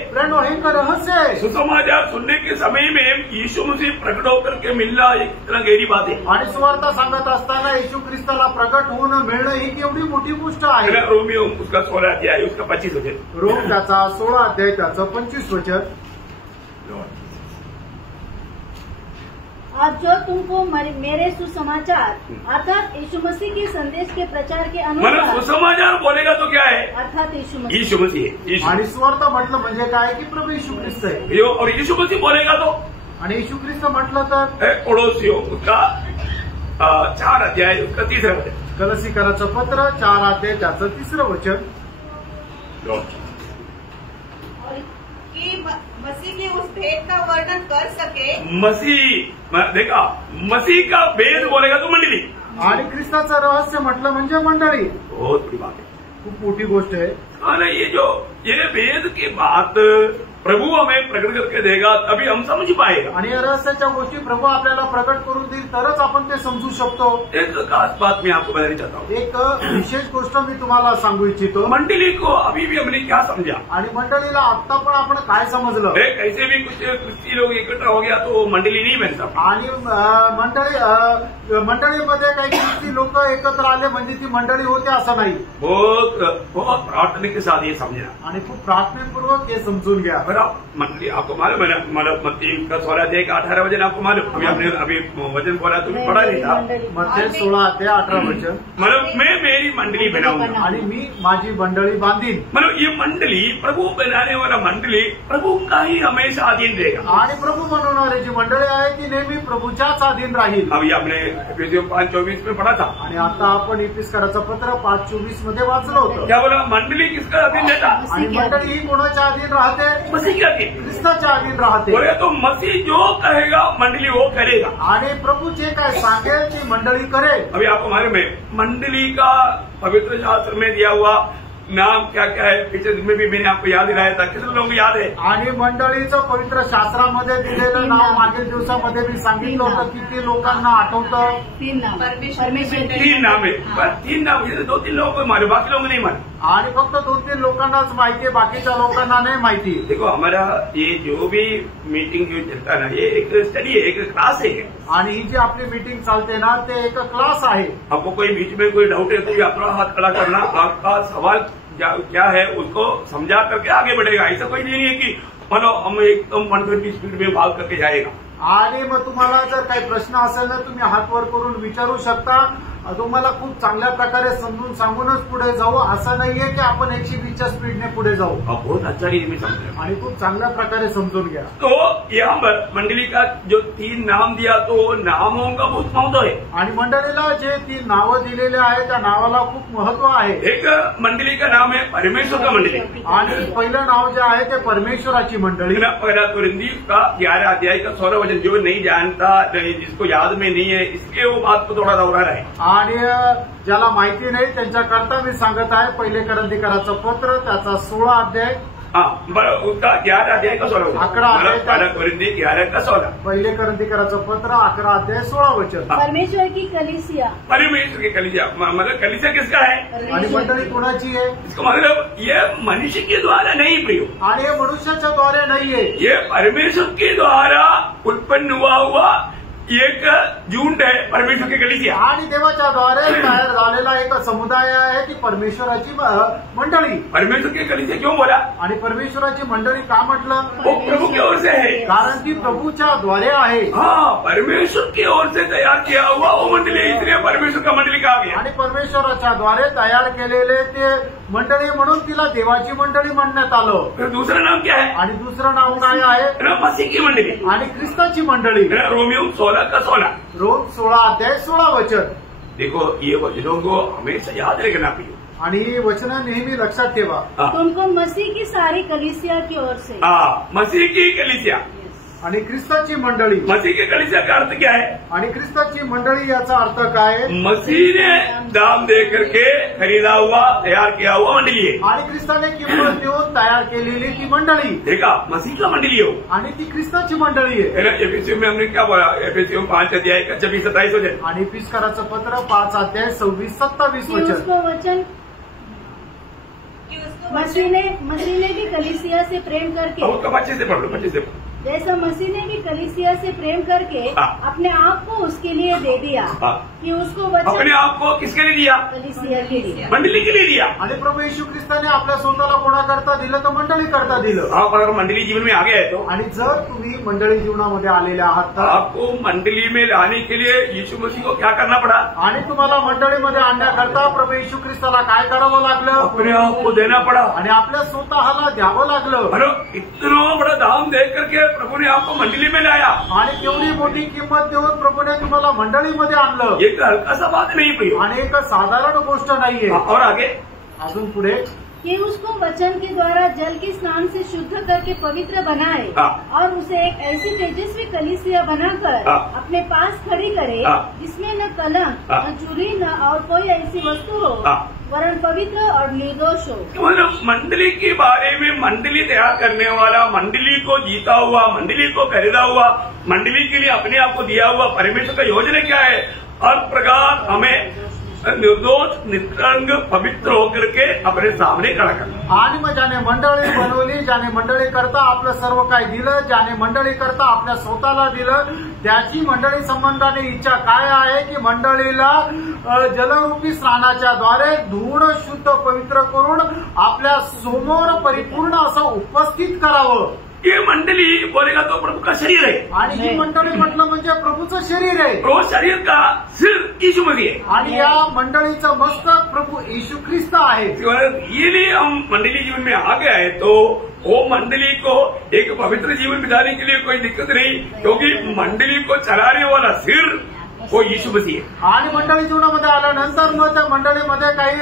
एक रहस्य आहे। सुसमाचार सुनने के समय में यीशु मसीह प्रकट होकर के मिलना एक इतना गहरी बात है। आणि सुवार्ता सांगत असताना येशू ख्रिस्ताला प्रकट होऊन मिळणं ही केवढी मोठी गोष्ट आहे। रोमियो उसका 16 अध्याय उसका 25 वचन, रोम त्याचा 16 अध्याय त्याचं 25 वचन, और जो तुमको मेरे सुसमाचार अर्थात यीशु मसीह के संदेश के प्रचार के अनुसार, सुसमाचार बोलेगा तो क्या है? अर्थात यीशु मसीह। आणि सुवार्ता म्हटलं म्हणजे काय की प्रभू येशू ख्रिस्त आहे। और यीशु मसीह बोलेगा तो, आणि येशू ख्रिस्त म्हटलं तर पड़ोसियों उसका 4 अध्याय उसका 3 वचन, कलसीकराचं पत्र 4 अध्याय त्याचं 3 वचन, कि मसीह के उस भेद का वर्णन कर सके। देखा, मसीह का भेद बोलेगा तो मंडली, आणि ख्रिस्ताचं रहस्य म्हटलं म्हणजे मंडळी। बहुत बड़ी बात है, खूप मोठी गोष्ट आहे। आणि ये भेद की बात प्रभु हमें प्रकट करके देगा तभी हम समझ पाएगा। आणि या रहस्याच्या गोष्टी प्रभू आपल्याला प्रकट करून देईल तरच आपण ते समजू शकतो। एक खास बात मैं आपको बताना चाहता हूँ, एक विशेष गोष्ट मी तुम्हाला सांगू इच्छितो। मंडली को अभी भी हमने क्या समझा, आणि मंडळीला आता पण आपण काय समजलं? कैसे भी कुछ क्रिस्ती लोग इकट्ठा हो गया तो मंडली नहीं बन सकता। आणि मंडळीमध्ये काही क्रिस्ती लोक एकत्र आले म्हणजे ती मंडळी होते असं नाही। बहुत प्रार्थना के साथ ये समझना आणि खूप प्रार्थनेपूर्वक हे समजून घ्या. बराबर. मंडली आपको मालूम है ना, मतलब मत्ती का 16:18 वचन आपको मालूम. अभी वचन बोला तुम्हें पढ़ा नहीं था. मध्ये 16:18 वचन. मतलब मैं मेरी मंडली बनाऊंगा आणि मी माझी मंडळी बांधीन. मतलब ये मंडली प्रभु बनाने वाला मंडली प्रभु का ही हमेशा अधीन रहेगा. आणि प्रभु बनवणारी जी मंडळी आहे ती नेहमी प्रभूच्याच अधीन राहील. अभी आपने एफेसियों 5:24 में पढ़ा था. आणि आता आपण इफिसकराचं पत्र 5:24 मध्ये वाचलं होतं. क्या बोला? मंडली किसका अधीन रहता? आणि मंडळी ही कोणाच्या अधीन राहते? मसीह के अधीन. ख्रिस्ताच्या अधीन राहते. बोले तो मसीह जो कहेगा मंडली वो करेगा. आणि प्रभू जे काय सांगेल ती मंडळी करेल. अभी आपको मालूम है मंडली का पवित्र शास्त्र में दिया हुआ नाम क्या क्या है? पिछले दिन में भी मैंने आपको याद दिलाया था. कितने लोगों को याद है? आणि मंडळीचं पवित्र शास्त्रामध्ये दिलेलं नाव मागील दिवसामध्ये मी सांगितलं होतं. किती लोकांना आठवतं? 3 नाम. परमेश्वर 3 नाम है. बस 3 नाम. ये 2-3 लोगों को मालूम, बाकी लोगों को नहीं मालूम. आणि फक्त 2-3 लोकांनाच माहिती आहे, बाकीच्या लोकांना नाही माहिती. देखो हमारा ये जो भी मीटिंग जो चलता है ना, ये एक स्टडी है, एक क्लास है. आणि ही जी आपली मीटिंग चालते ना ते एक क्लास आहे. आपको कोई बीच में कोई डाउट है तो अपना हाथ खड़ा करना, आपका सवाल क्या है उसको समझा करके आगे बढ़ेगा. ऐसा कोई नहीं है कि मानो हम एकदम 120 स्पीड में भाग करके जाएगा. आणि मग तुम्हाला जर काही प्रश्न असेल ना तुम्ही हात वर करून विचारू शकता. तुम्हाला खूप चांगल्या प्रकारे समजून सांगूनच पुढे जाऊ. असं नाहीये की आपण 120च्या स्पीडने पुढे जाऊ. बहुत अच्छा रीत में समझ. आणि खूप चांगल्या प्रकारे समजून घ्या. तो यहाँ पर मंडली का जो 3 नाम दिया तो नामों का बहुत महत्व है. आणि मंडळीला जे 3 नावं दिलेले आहेत त्या नावाला खूप महत्व आहे. एक मंडली का नाम है परमेश्वर का मंडली. आणि पहिलं नाव जे आहे ते परमेश्वराची मंडळी. पहला कुरिन्थियों का 11 अध्याय का 16 वचन. जो नहीं जानता, जिसको याद में नहीं है, इसलिए वो बात को थोड़ा दोहरा रहा है. आणि ज्याला माहिती नाही त्यांच्याकरता मी सांगत आहे. पहिले करंथीकराचं पत्र त्याचा 16 अध्याय. बरं. उसका 11 अध्याय का 16 वचन. 11 अध्याय. पहला कुरिन्थी 11 का 16. पहिले करंथीकराचं पत्र 11 अध्याय 16 वचन. परमेश्वर की कलीसिया. परमेश्वर की कलीसिया. मतलब कलीसिया किसका है? आणि मंडळी कोणाची आहे? इसका मतलब ये मनुष्य के द्वारा नहीं प्रियो. आणि हे मनुष्याच्या द्वारे नाहीये. ये परमेश्वर के द्वारा उत्पन्न हुआ एक झुंड है परमेश्वर की कलीसिया. आणि देवाच्या द्वारे तयार झालेला एक समुदाय आहे ती परमेश्वराची मंडळी. परमेश्वर की कलीसिया क्यों बोला? आणि परमेश्वराची मंडळी का म्हटलं? वो प्रभु की ओर से है. कारण ती प्रभूच्या द्वारे आहे. हाँ, परमेश्वर की ओर से तैयार किया हुआ वो मंडली है, इसलिए परमेश्वर का मंडली कहा गया. आणि परमेश्वराच्या द्वारे तयार केलेले ते मंडळी म्हणून तिला देवाची मंडळी म्हणण्यात आलं. फिर दूसरा नाम क्या है? आणि दुसरं नाव काय आहे? मसीह की मंडली. आणि ख्रिस्ताची मंडळी. रोमियो 16 का 16. रोम 16 अध्याय 16 वचन. देखो ये वचनों को हमेशा याद रखना प्रिय. आणि ही वचनं नेहमी लक्षात ठेवा. तुमको मसीह की सारी कलीसिया की ओर से. मसीह की कलीसिया. आणि ख्रिस्ताची मंडळी. मसीह की कलीसिया का अर्थ क्या है? आणि ख्रिस्ताची मंडळी याचा अर्थ काय? मसीह ने दाम दे करके खरीदा हुआ तैयार किया हुआ मंडली है. आणि ख्रिस्ताने किंमत देऊन तयार केलेली ती मंडळी. देखा, मसीह का मंडली हो. आणि ती ख्रिस्ताची मंडळी आहे. एफएसयू में हमने क्या बोला? एफएसयू 5 अध्याय का 26-27 वचन. आणि इफिसकराचं पत्र 5 अध्याय 26-27 वचन. मसीह ने भी कलीसिया से प्रेम करके. अच्छे से पढ़ लो, अच्छे से पढ़. जैसा मसीह ने भी कलीसिया से प्रेम करके अपने आप को उसके लिए दे दिया कि उसको अपने आप को किसके लिए दिया? कलीसिया के लिए, मंडली के लिए दिया. आणि प्रभू येशू ख्रिस्ताने आपल्या स्वतःला कोणाकरता दिलं तर मंडळी करता दिलं. आप अगर मंडली जीवन में आ गए तो, आणि जर तुम्ही मंडळी जीवनामध्ये आलेले आहात तर आपको मंडली में लाने के लिए यीशु मसीह को क्या करना पड़ा? आणि तुम्हाला मंडळीमध्ये आणण्याकरता प्रभू येशू ख्रिस्ताला काय करावं लागलं? अपने आप को देना पड़ा. आणि आपल्या स्वतःला द्यावं लागलं. इतना बड़ा दाम दे करके प्रभु ने आपको मंडली में लाया. आणि केवढी मोठी किंमत देऊन प्रभूने तुम्हाला मंडळीमध्ये आणलं. एक हल्का सा बात नहीं प्रिय. आणि एक साधारण गोष्ट नाहीये. और आगे अजून पुढे कि उसको वचन के द्वारा जल के स्नान से शुद्ध करके पवित्र बनाए और उसे एक ऐसी तेजस्वी कलीसिया बनाकर अपने पास खड़ी करे जिसमें न कलंक, न चूरी, न और कोई ऐसी वस्तु हो, वरन पवित्र और निर्दोष हो. मतलब मंडली के बारे में, मंडली तैयार करने वाला, मंडली को जीता हुआ, मंडली को खरीदा हुआ, मंडली के लिए अपने आप को दिया हुआ परमेश्वर का योजना क्या है? हर प्रकार हमें निर्दोष निष्कलंक पवित्र होकर के अपने सामने खड़ा करना। आणि मग ज्याने मंडळी बनवली, ज्याने मंडळी करता आपलं सर्व काही दिलं, ज्याने मंडळी करता आपल्या स्वतःला दिलं, त्याची मंडळी संबंधाने इच्छा काय आहे की मंडळीला जलरूपी स्नानाच्या द्वारे धुवून शुद्ध पवित्र करून आपल्या समोर परिपूर्ण असं उपस्थित करावं। ये मंडली बोलेगा तो प्रभु का शरीर है, आणि ही मंडळी म्हटलं म्हणजे प्रभूचं शरीर आहे। वो शरीर का सिर यीशु मसीह है, आणि या मंडळीचं मस्तक प्रभू येशू ख्रिस्त आहे। ये हम मंडली जीवन में आ गया है तो वो मंडली को एक पवित्र जीवन बिताने के लिए कोई दिक्कत नहीं, क्योंकि मंडली को चलाने वाला सिर वो यीशु मसीह है। आणि मंडळी जीवनामध्ये आल्यानंतर मग त्या मंडळीमध्ये काही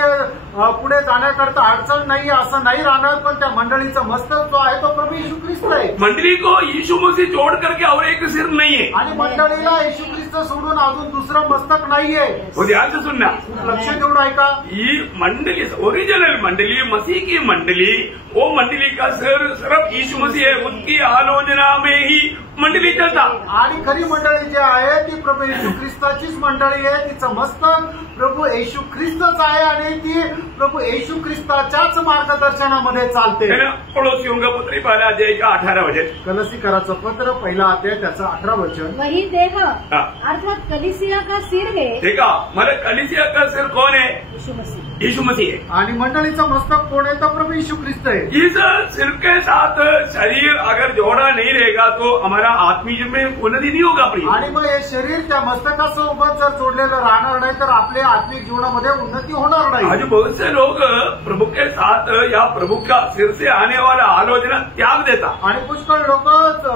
पुढे जाण्याकरता अडचण नाही असं नाही राहणार, पण त्या मंडळीचं मस्तक जो आहे तो प्रभू येशू ख्रिस्त आहे। मंडली को यीशु मसीह जोड़ करके और एक सिर नहीं है, आणि मंडळीला येशू ख्रिस्त सोडून अजून दुसरं मस्तक नाहीये। वो ध्यान से सुनना, लक्ष देऊन ऐका। ये मंडली ओरिजिनल मंडली मसीह की मंडली, वो मंडली का सिर सिर्फ यीशु मसीह है, उसकी आलोचना में ही मंडली चलता। आणि खरी मंडळी जी आहे ती प्रभू येशू ख्रिस्ताचीच मंडळी आहे, तिचं मस्तक प्रभू येशू ख्रिस्तच आहे आणि ती प्रभू येशू ख्रिस्ताच्याच मार्गदर्शनामध्ये चालते। पड़ोसियों का पत्र पहला अध्याय का 18 वचन, कलसीकराचं पत्र पहिला अध्याय त्याचं 18 वचन। वही देह अर्थात कलीसिया का सिर है। देखा मतलब कलीसिया का सिर कौन है? यीशु मसीह। यीशु मसीह है। आणि मंडळीचं मस्तक कोण आहे तर प्रभू येशू ख्रिस्त आहे। इस सिर के साथ शरीर अगर जोड़ा नहीं रहेगा तो हमारा आत्मीय जीवन में उन्नति नहीं होगा प्रिय। आणि मग हे शरीर त्या मस्तकासोबत जर जोडलेलं राहणार नाही तर आपल्या आत्मिक जीवनामध्ये उन्नती होणार नाही। आज बहुत से लोग प्रभु के साथ या प्रभु का सिर से आने वाला आलोचना त्याग देता, आणि पुष्कळ लोक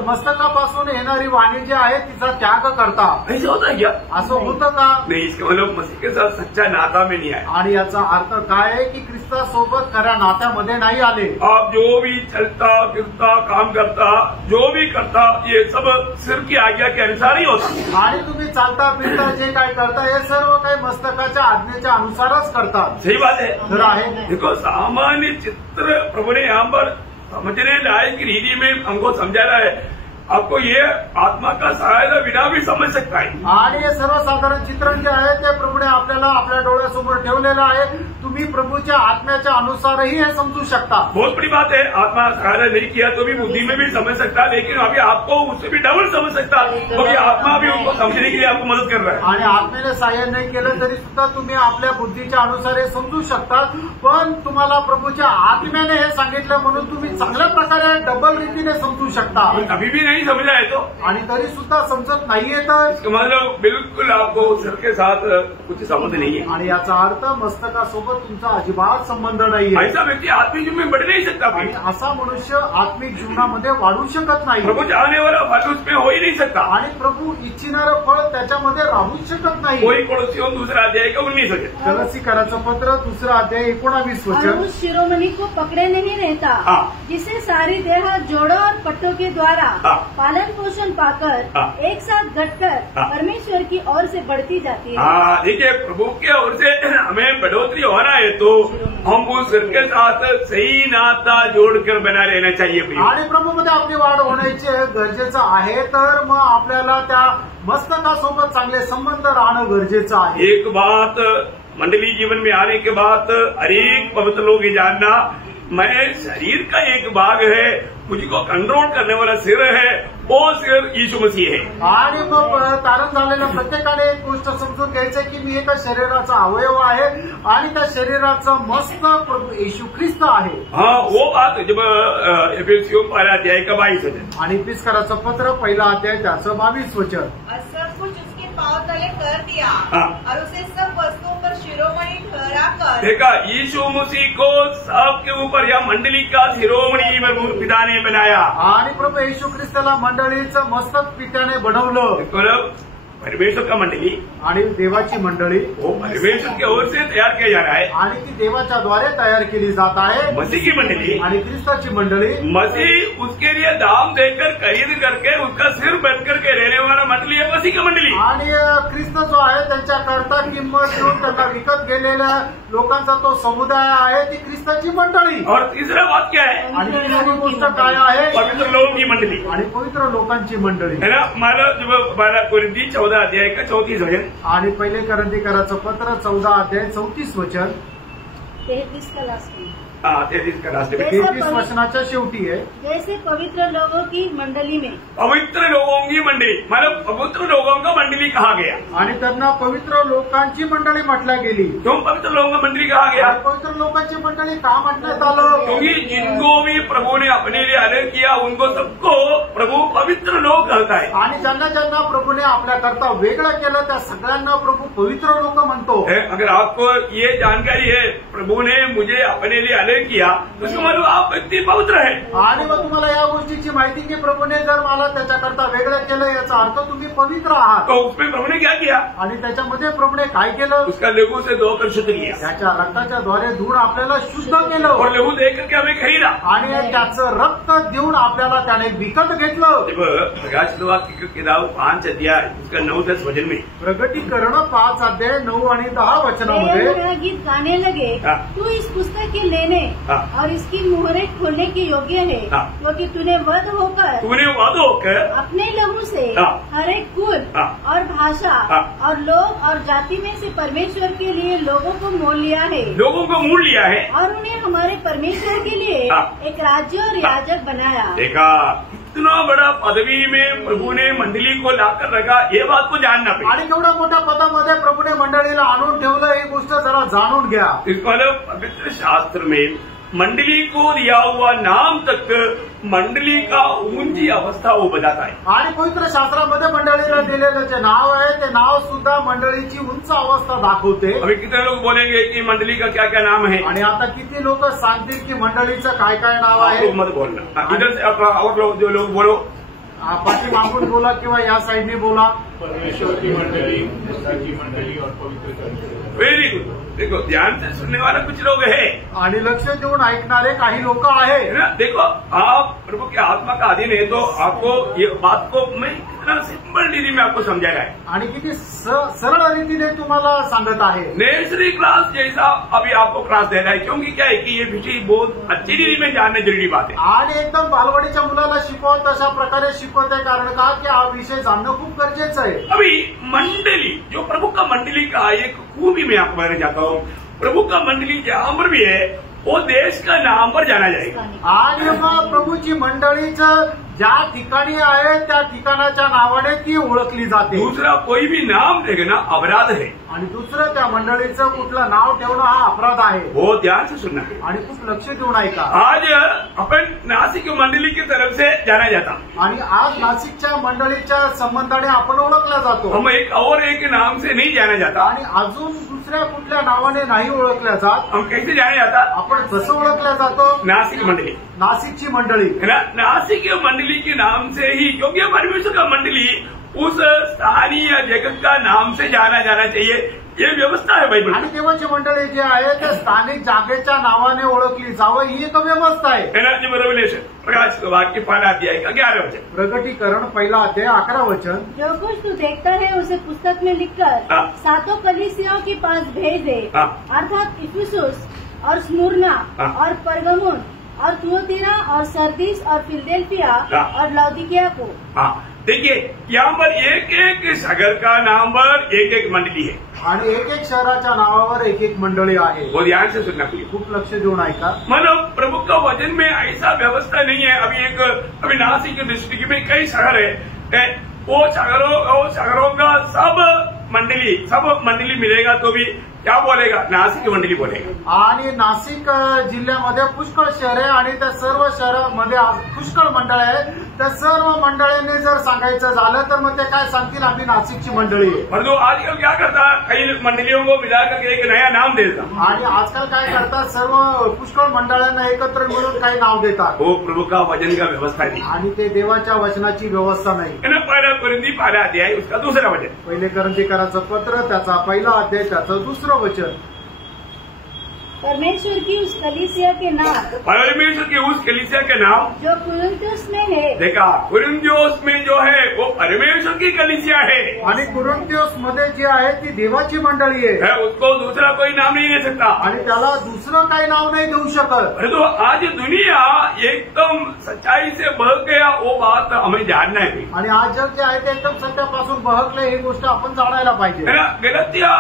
मस्तकापासून येणारी वाणी जी आहे तिचा त्याग करतात। ऐसे होता है क्या? असं होतं का? नहीं, इसका मतलब मसीह के साथ सच्चा नाता में नहीं आया। आणि याचा अर्थ काय आहे की ख्रिस्तासोबत खऱ्या नात्यामध्ये नाही आले। आप जो भी चलता फिरता काम करता जो भी करता ये सब सिर की आज्ञा के अनुसार ही होता। आणि तुम्ही चालता फिरता जे काय करता हे सर्व काही मस्तकाच्या आज्ञेच्या अनुसारच करतात। सही बात है। खरं आहे। देखो सामान्य चित्र प्रभु ने यहाँ पर समझने लायक रीति में हमको समझाना है। आपको ये आत्मा का सहायता बिना भी समझ सकता है। आणि हे सर्वसाधारण चित्रण जे आहे ते प्रभूने आपल्याला आपल्या डोळ्यासमोर ठेवलेलं आहे। तुम्ही प्रभूच्या आत्म्याच्या अनुसारही हे समजू शकता। बहुत बड़ी बात है, आत्मा सहायता नहीं किया तो भी बुद्धि में भी समझ सकता, लेकिन अभी आपको उससे भी डबल समझ सकता, क्योंकि आत्मा भी उनको समझने के लिए आपको मदद कर रहा है। आणि आत्मेने सहाय्य नाही केलं तरी सुद्धा तुम्ही आपल्या बुद्धीच्या अनुसार हे समजू शकता, पण तुम्हाला प्रभूच्या आत्म्याने हे सांगितलं म्हणून तुम्ही चांगल्या प्रकारे डबल रीतीने समजू शकता। अभी भी नहीं समझा है तो आणि तरी सुद्धा समजत नाहीये तर मतलब बिल्कुल आपको सिर के साथ कुछ संबंध नहीं है। आणि याचा अर्थ मस्तकासोबत तुमचा अजिबात संबंध नाहीये। ऐसा व्यक्ति आत्मिक जीवन में बढ़ नहीं सकता। आणि असा मनुष्य आत्मिक जीवनामध्ये वाढू शकत नाही। प्रभु चाहने वाला फल उसमें हो ही नहीं सकता। आणि प्रभू इच्छिणारं फळ त्याच्यामध्ये राहूच शकत नाही। कोई पड़ोसियों दूसरा अध्याय का 19 वचन, कलसीकराचं पत्र दुसरा अध्याय 19 और वचन। उस शिरोमणि को पकड़े नहीं रहता जिसे सारी देह जोड़ों और पट्टों के द्वारा पालन पोषण पाकर एक साथ घटकर परमेश्वर की ओर से बढ़ती जाती है। देखिए प्रभु की ओर से हमें बढ़ोतरी होना है तो हम उस सिर के साथ सही नाता जोड़कर बना रहना चाहिए। आणि प्रभूमध्ये आपली वाढ होण्याची गरजेचं आहे, तर मग आपल्याला त्या मस्तकासोबत चांगले संबंध राहणं गरजेचं आहे। एक बात मंडली जीवन में आने के बाद हरेक पवित्र लोग ये जानना, मैं शरीर का एक भाग है, मुझको कंट्रोल करने वाला सिर है, वो सिर यीशु मसीह है। आणि मग तारण झालेल्या प्रत्येकाने एक गोष्ट समजून घ्यायचं की मी एका शरीराचा अवयव आहे आणि त्या शरीराचं मस्तक प्रभू येशू ख्रिस्त आहे। हाँ, वो बात जब एफेसियों पहला अध्याय का 22 वचन, आणि इफिसकाराचं पत्र पहिला अध्याय त्याचं 22 वचन। सब कुछ उसके पांव तले कर दिया हाँ। और उसे सब वस्तुओं पर शिरोमणि ठहराकर। देखा, यीशु मसीह को सबके ऊपर या मंडली का शिरोमणि में पिता ने बनाया। आणि प्रभू येशू ख्रिस्ताला मंडळीचं मस्तक पित्याने बनवलं। मतलब परमेश्वर का मंडली आणि देवाची मंडळी वो परमेश्वर की ओर से तैयार किया जा रहा है। आणि ती देवाच्या द्वारे तयार केली जात आहे। मसीह की मंडली आणि ख्रिस्ताची मंडळी मसीह उसके लिए दाम देकर खरीद करके उसका सिर बन करके रहने वाला मंडली है मसीह की मंडली। आणि ख्रिस्त जो आहे त्यांच्याकरता किंमत देऊन त्यांना विकत गेलेल्या लोकांचा तो समुदाय आहे, ती ख्रिस्ताची मंडळी। और तीसरा बात क्या है? आणि तिसरी गोष्ट काय आहे? पवित्र लोगों की मंडली आणि पवित्र लोकांची मंडळी है ना। हमारा जब हमारा कोरिन्थी 14 14 अध्याय का 34 वचन। आणि पहिले करंथीकराचं पत्र 14 अध्याय 34 वचन 33 का लास्ट में। 33 का लास्ट में। 33 वचनाच्या शेवटी आहे, जैसे पवित्र लोगों की मंडली में। पवित्र लोगों की मंडली, मतलब पवित्र लोगों का मंडली कहा गया। आणि त्यांना पवित्र लोकांची मंडळी म्हटल्या गेली। क्यों पवित्र लोगों का मंडली कहा गया? आणि पवित्र लोकांची मंडळी का म्हटण्यात आलं? क्योंकि जिनको भी प्रभु ने अपने लिए अलग किया उनको सबको प्रभु पवित्र लोग कहता है। आणि ज्यांना ज्यांना प्रभूने आपल्याकरता वेगळं केलं त्या सगळ्यांना प्रभू पवित्र लोक म्हणतो। अगर आपको ये जानकारी है प्रभु ने मुझे अपने लिए अलग किया तो उसका मतलब आप व्यक्ति पवित्र है। आणि मग तुम्हाला या गोष्टीची माहिती की प्रभूने जर मला त्याच्याकरता वेगळं केलं याचा अर्थ तुम्ही पवित्र आहात। तो उसमें प्रभु ने क्या किया? आणि त्याच्यामध्ये प्रभूने काय केलं? उसका लहू से धोकर शुद्ध किया। त्याच्या रक्ताच्या द्वारे धुवून आपल्याला शुद्ध केलं और लहू देख करके हमें खरीदा। आणि त्याचं रक्त देऊन आपल्याला त्याने विकत घेतलं। प्रकाशित वाक्य की किताब 5 अध्याय उसका 9-10 वचन में प्रगटीकरण 5 अध्याय 9 आणि 10 वचनामध्ये गीत गाने लगे, तू इस पुस्तक के लेने और इसकी मुहरें खोलने के योग्य है, क्योंकि तूने वध होकर अपने लहू से हर एक कुल और भाषा और लोग और जाति में से परमेश्वर के लिए लोगों को मोल लिया है। लोगों को मोल लिया है और उन्हें हमारे परमेश्वर के लिए एक राज्य और याजक बनाया। देखा इतना बड़ा पदवी में प्रभु ने मंडली को लाकर रखा, ये बात को जानना पड़ेगा। आणि केवढ्या मोठ्या पदामध्ये प्रभूने मंडळीला आणून ठेवलं ही गोष्ट जरा जाणून घ्या। इस मतलब पवित्र शास्त्र में मंडली को दिया हुआ नाम तक मंडली का ऊंची अवस्था वो बताता है। आणि पवित्र शास्त्रामध्ये मंडळीला दिलेलं जे नाव आहे ते नाव सुद्धा मंडळीची उंच अवस्था दाखवते। अभी कितने लोग बोलेंगे कि मंडली का क्या क्या नाम है? आणि आता किती लोक सांगतील की मंडळीचं काय काय नाव आहे? मत बोलना, इधर से और लोग जो लोग बोलो, पाठी मागून बोला किंवा या साईडने बोला। परमेश्वर की मंडली, मूसा की मंडली और पवित्र। Very good. देखो ध्यान से सुनने वाला कुछ लोग है आणि लक्ष देऊन ऐकणारे काही लोक आहे ना। देखो आप प्रभु की आत्मा का अधीन है तो आपको ये बात को मैं कितना सिंपल डिग्री में आपको समझाएगा है आणि किती सरळ रीतीने तुम्हाला सांगत आहे। नर्सरी क्लास जैसा अभी आपको क्लास दे रहा है, क्योंकि क्या है कि ये विषय बहुत अच्छी डिग्री में जानना जरूरी बात है। आणि एकदम बालवाडीच्या मुलाला शिकवत तशा प्रकारे शिकवत आहे, कारण का की हा विषय जाणणं खूप गरजेचं आहे। अभी मंडली जो प्रभु का मंडली का एक खूबी मैं आपको बताना चाहता हूँ, प्रभु का मंडली जहां पर भी है वो देश का नाम पर जाना जाएगा। आणि मग प्रभूची मंडळीचं ज्या ठिकाणी आहे त्या ठिकाणाच्या नावाने ती ओळखली जाते। दूसरा कोई भी नाम देखना अपराध है आणि दुसरं त्या मंडळीचं कुठलं नाव ठेवणं हा अपराध आहे। वो ध्यान से सुनना है आणि खूप लक्ष देऊन ऐका। आज अपन नासिक मंडली की तरफ से जाना जाता आणि आज नाशिकच्या मंडळीच्या संबंधाने आपण ओळखला जातो। हम एक नाम से नहीं जाना जाता आणि अजून दुसऱ्या कुठल्या नावाने नाही ओळखल्या जात। हम कैसे जाने जाता? आपण कसं ओळखल्या जातो? नासिक मंडली, नाशिकची मंडळी है ना। नासिक मंडली के नाम से ही, क्योंकि परमेश्वर का मंडली उस स्थानीय जगत का नाम से जाना जाना चाहिए, ये व्यवस्था है बाइबल। आणि देवाची मंडळी जी आहे ते स्थानिक जागेच्या नावाने ओळखली जावं ही एक व्यवस्था आहे। रेवलेशन प्रकाश वाक्य 5 अध्याय का 11 वचन। प्रगटीकरण 1 अध्याय 11 वचन। जो कुछ तू देखता है उसे पुस्तक में लिखकर सातों कलीसियाओं के पास भेज दे, अर्थात इफिसुस और स्मुरना और परगमुन और तुअतीरा और सरदीस और फिलडेल्फिया और लौदीकिया को। देखिए यहाँ पर एक एक शहर का नाम पर एक एक मंडली है आणि एक एक शहराच्या नावावर एक एक मंडळी आहे। वो ध्यान से सुनना पड़ेगा, खूप लक्ष देऊन ऐका। मतलब प्रभु का वचन में ऐसा व्यवस्था नहीं है। अभी नासिक डिस्ट्रिक्ट में कई शहर है, वो शहरों का सब मंडली मिलेगा तो भी क्या बोलेगा? नासिक मंडली बोलेगा। आणि नाशिक जिल्ह्यामध्ये पुष्कळ शहर आहे आणि त्या सर्व शहरामध्ये पुष्कळ मंडळ आहे। त्या सर्व मंडळींनी जर सांगायचं झालं तर मग ते काय सांगतील? आम्ही नाशिकची मंडळी आहे। परंतु आजकल क्या करता, कई मंडलियों को मिलाकर एक नया नाम दे देता। आणि आजकाल काय करतात, सर्व पुष्कळ मंडळांना एकत्र मिळून काही नाव देतात। वो प्रभु का वचन का व्यवस्था नहीं, आणि ते देवाच्या वचनाची व्यवस्था नाही। 1 कोरिन्थी 12 अध्याय उसका दूसरा वचन। पहिले करंथीकराचं पत्र त्याचा 1 अध्याय त्याचं 2 वचन। परमेश्वर की उस कलीसिया के नाम, परमेश्वर की उस कलीसिया के नाम जो कुरिन्थुस में है, देखा कुरिन्थियोस में जो है वो परमेश्वर की कलीसिया है, आणि कुरिन्थियोस मध्ये जी आहे ती देवाची मंडळी आहे उसको दूसरा कोई नाम नहीं दे सकता। आणि त्याला दुसरं काही नाव नाही देऊ शकत। तो आज दुनिया एकदम सच्चाई से बहक गया, वो बात हमें जानना है। आणि आज जग जे आहे ते एकदम सत्यापासून बहकले, ही गोष्ट आपण जाणायला पाहिजे। है ना, गलतिया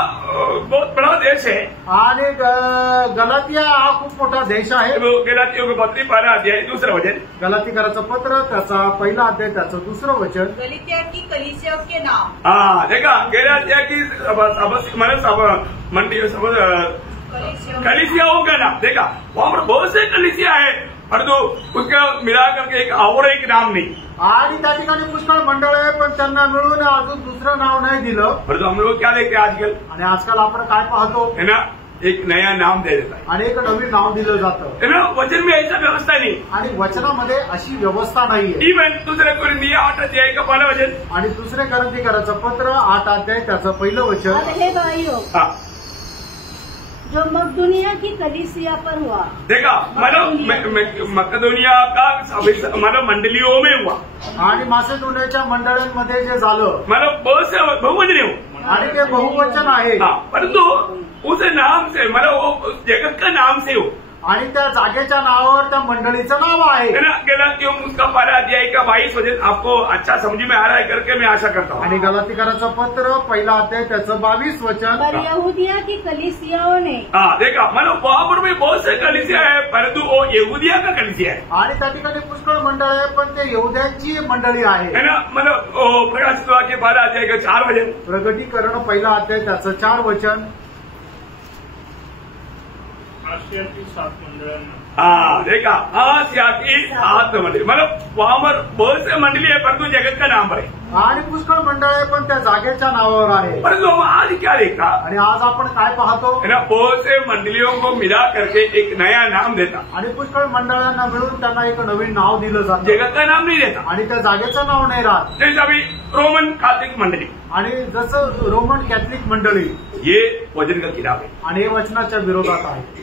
बहुत बड़ा देश है आणि गलातिया हा खूप मोठा देश आहे। गलतियों के पत्री 12 अध्याय 2 वचन, गलातीकराचं पत्र त्याचा 1 अध्याय त्याचं 2 वचन। गलातिया की कलीसिया के नाम, हाँ देखा गलातिया की कलीसियाओं का नाम, देखा वहाँ पर बहुत से कलीसिया है, परंतु उसका मिला करके एक नाम नहीं। आणि त्या ठिकाणी पुष्कळ मंडळ आहे, पण त्यांना मिळून अजून दुसरं नाव नाही दिलं। परंतु हम लोग क्या देखते हैं आजकल, आणि आजकाल आपण काय पाहतो, है ना, एक नया नाम दे देता है, आणि एक नवीन नाव दिलं जातं। है ना, वचन में ऐसा व्यवस्था नहीं, आणि वचनामध्ये अशी व्यवस्था नाहीये। इवन दूसरे कुरिन्थियों 8 अध्याय का 1 वचन, आणि दुसरे कोरिन्थीकराचं पत्र 8 अध्याय त्याचं 1 वचन। और हे भाइयों, हाँ जो मकदूनिया की कलीसिया पर हुआ, देखा मकदोनिया का मतलब मंडलियों में हुआ, आणि मासेदोनियाच्या मंडळांमध्ये जे झालं, मतलब बहुत से बहुवचन हो, आणि ते बहुवचन आहे। परंतु उस नाम से मतलब वो जगत का नाम से हो, आणि त्या जागेच्या नावावर त्या मंडळीचं नाव आहे। गलातियों उसका 12 अध्याय का 22 वचन आपको अच्छा समझ में आ रहा है करके मैं आशा करता हूँ। आणि गलातीकराचं पत्र 1 अध्याय त्याचं 22 वचन। पर यहूदिया की कलीसियाओं ने, हाँ देखा मतलब वहाँ पर भी बहुत से कलीसिया है, परंतु वो यहूदिया का कलीसिया है, आणि त्या ठिकाणी पुष्कळ मंडळ आहे, पण ते यहूद्यांची मंडळी आहे। है ना, मतलब प्रकाशित वाक्य 12 अध्याय का 4 वचन, प्रगटीकरण 1 अध्याय त्याचं 4 वचन। आशियातील 7 मंडळांना, हाँ देखा आसिया की 7 मंडली, मतलब वहाँ पर बहुत से मंडली है, परंतु जगत का नाम है, आणि पुष्कळ मंडळ आहे, पण त्या जागेच्या नावावर आहे। परंतु हम आज क्या देखा, आणि आज आपण काय पाहतो, है ना, बहुत से मंडलियों को मिला करके एक नया नाम देता, आणि पुष्कळ मंडळांना मिळून त्यांना एक नवीन नाव दिलं जातं, जगत का नाम नहीं देता। आणि त्या जागेचं नाव नाही राहत। जैसे अभी रोमन कैथोलिक मंडली, आणि जसं रोमन कॅथलिक मंडळी, ये वचन का खिलाफ है, आणि हे वचनाच्या विरोधात आहे।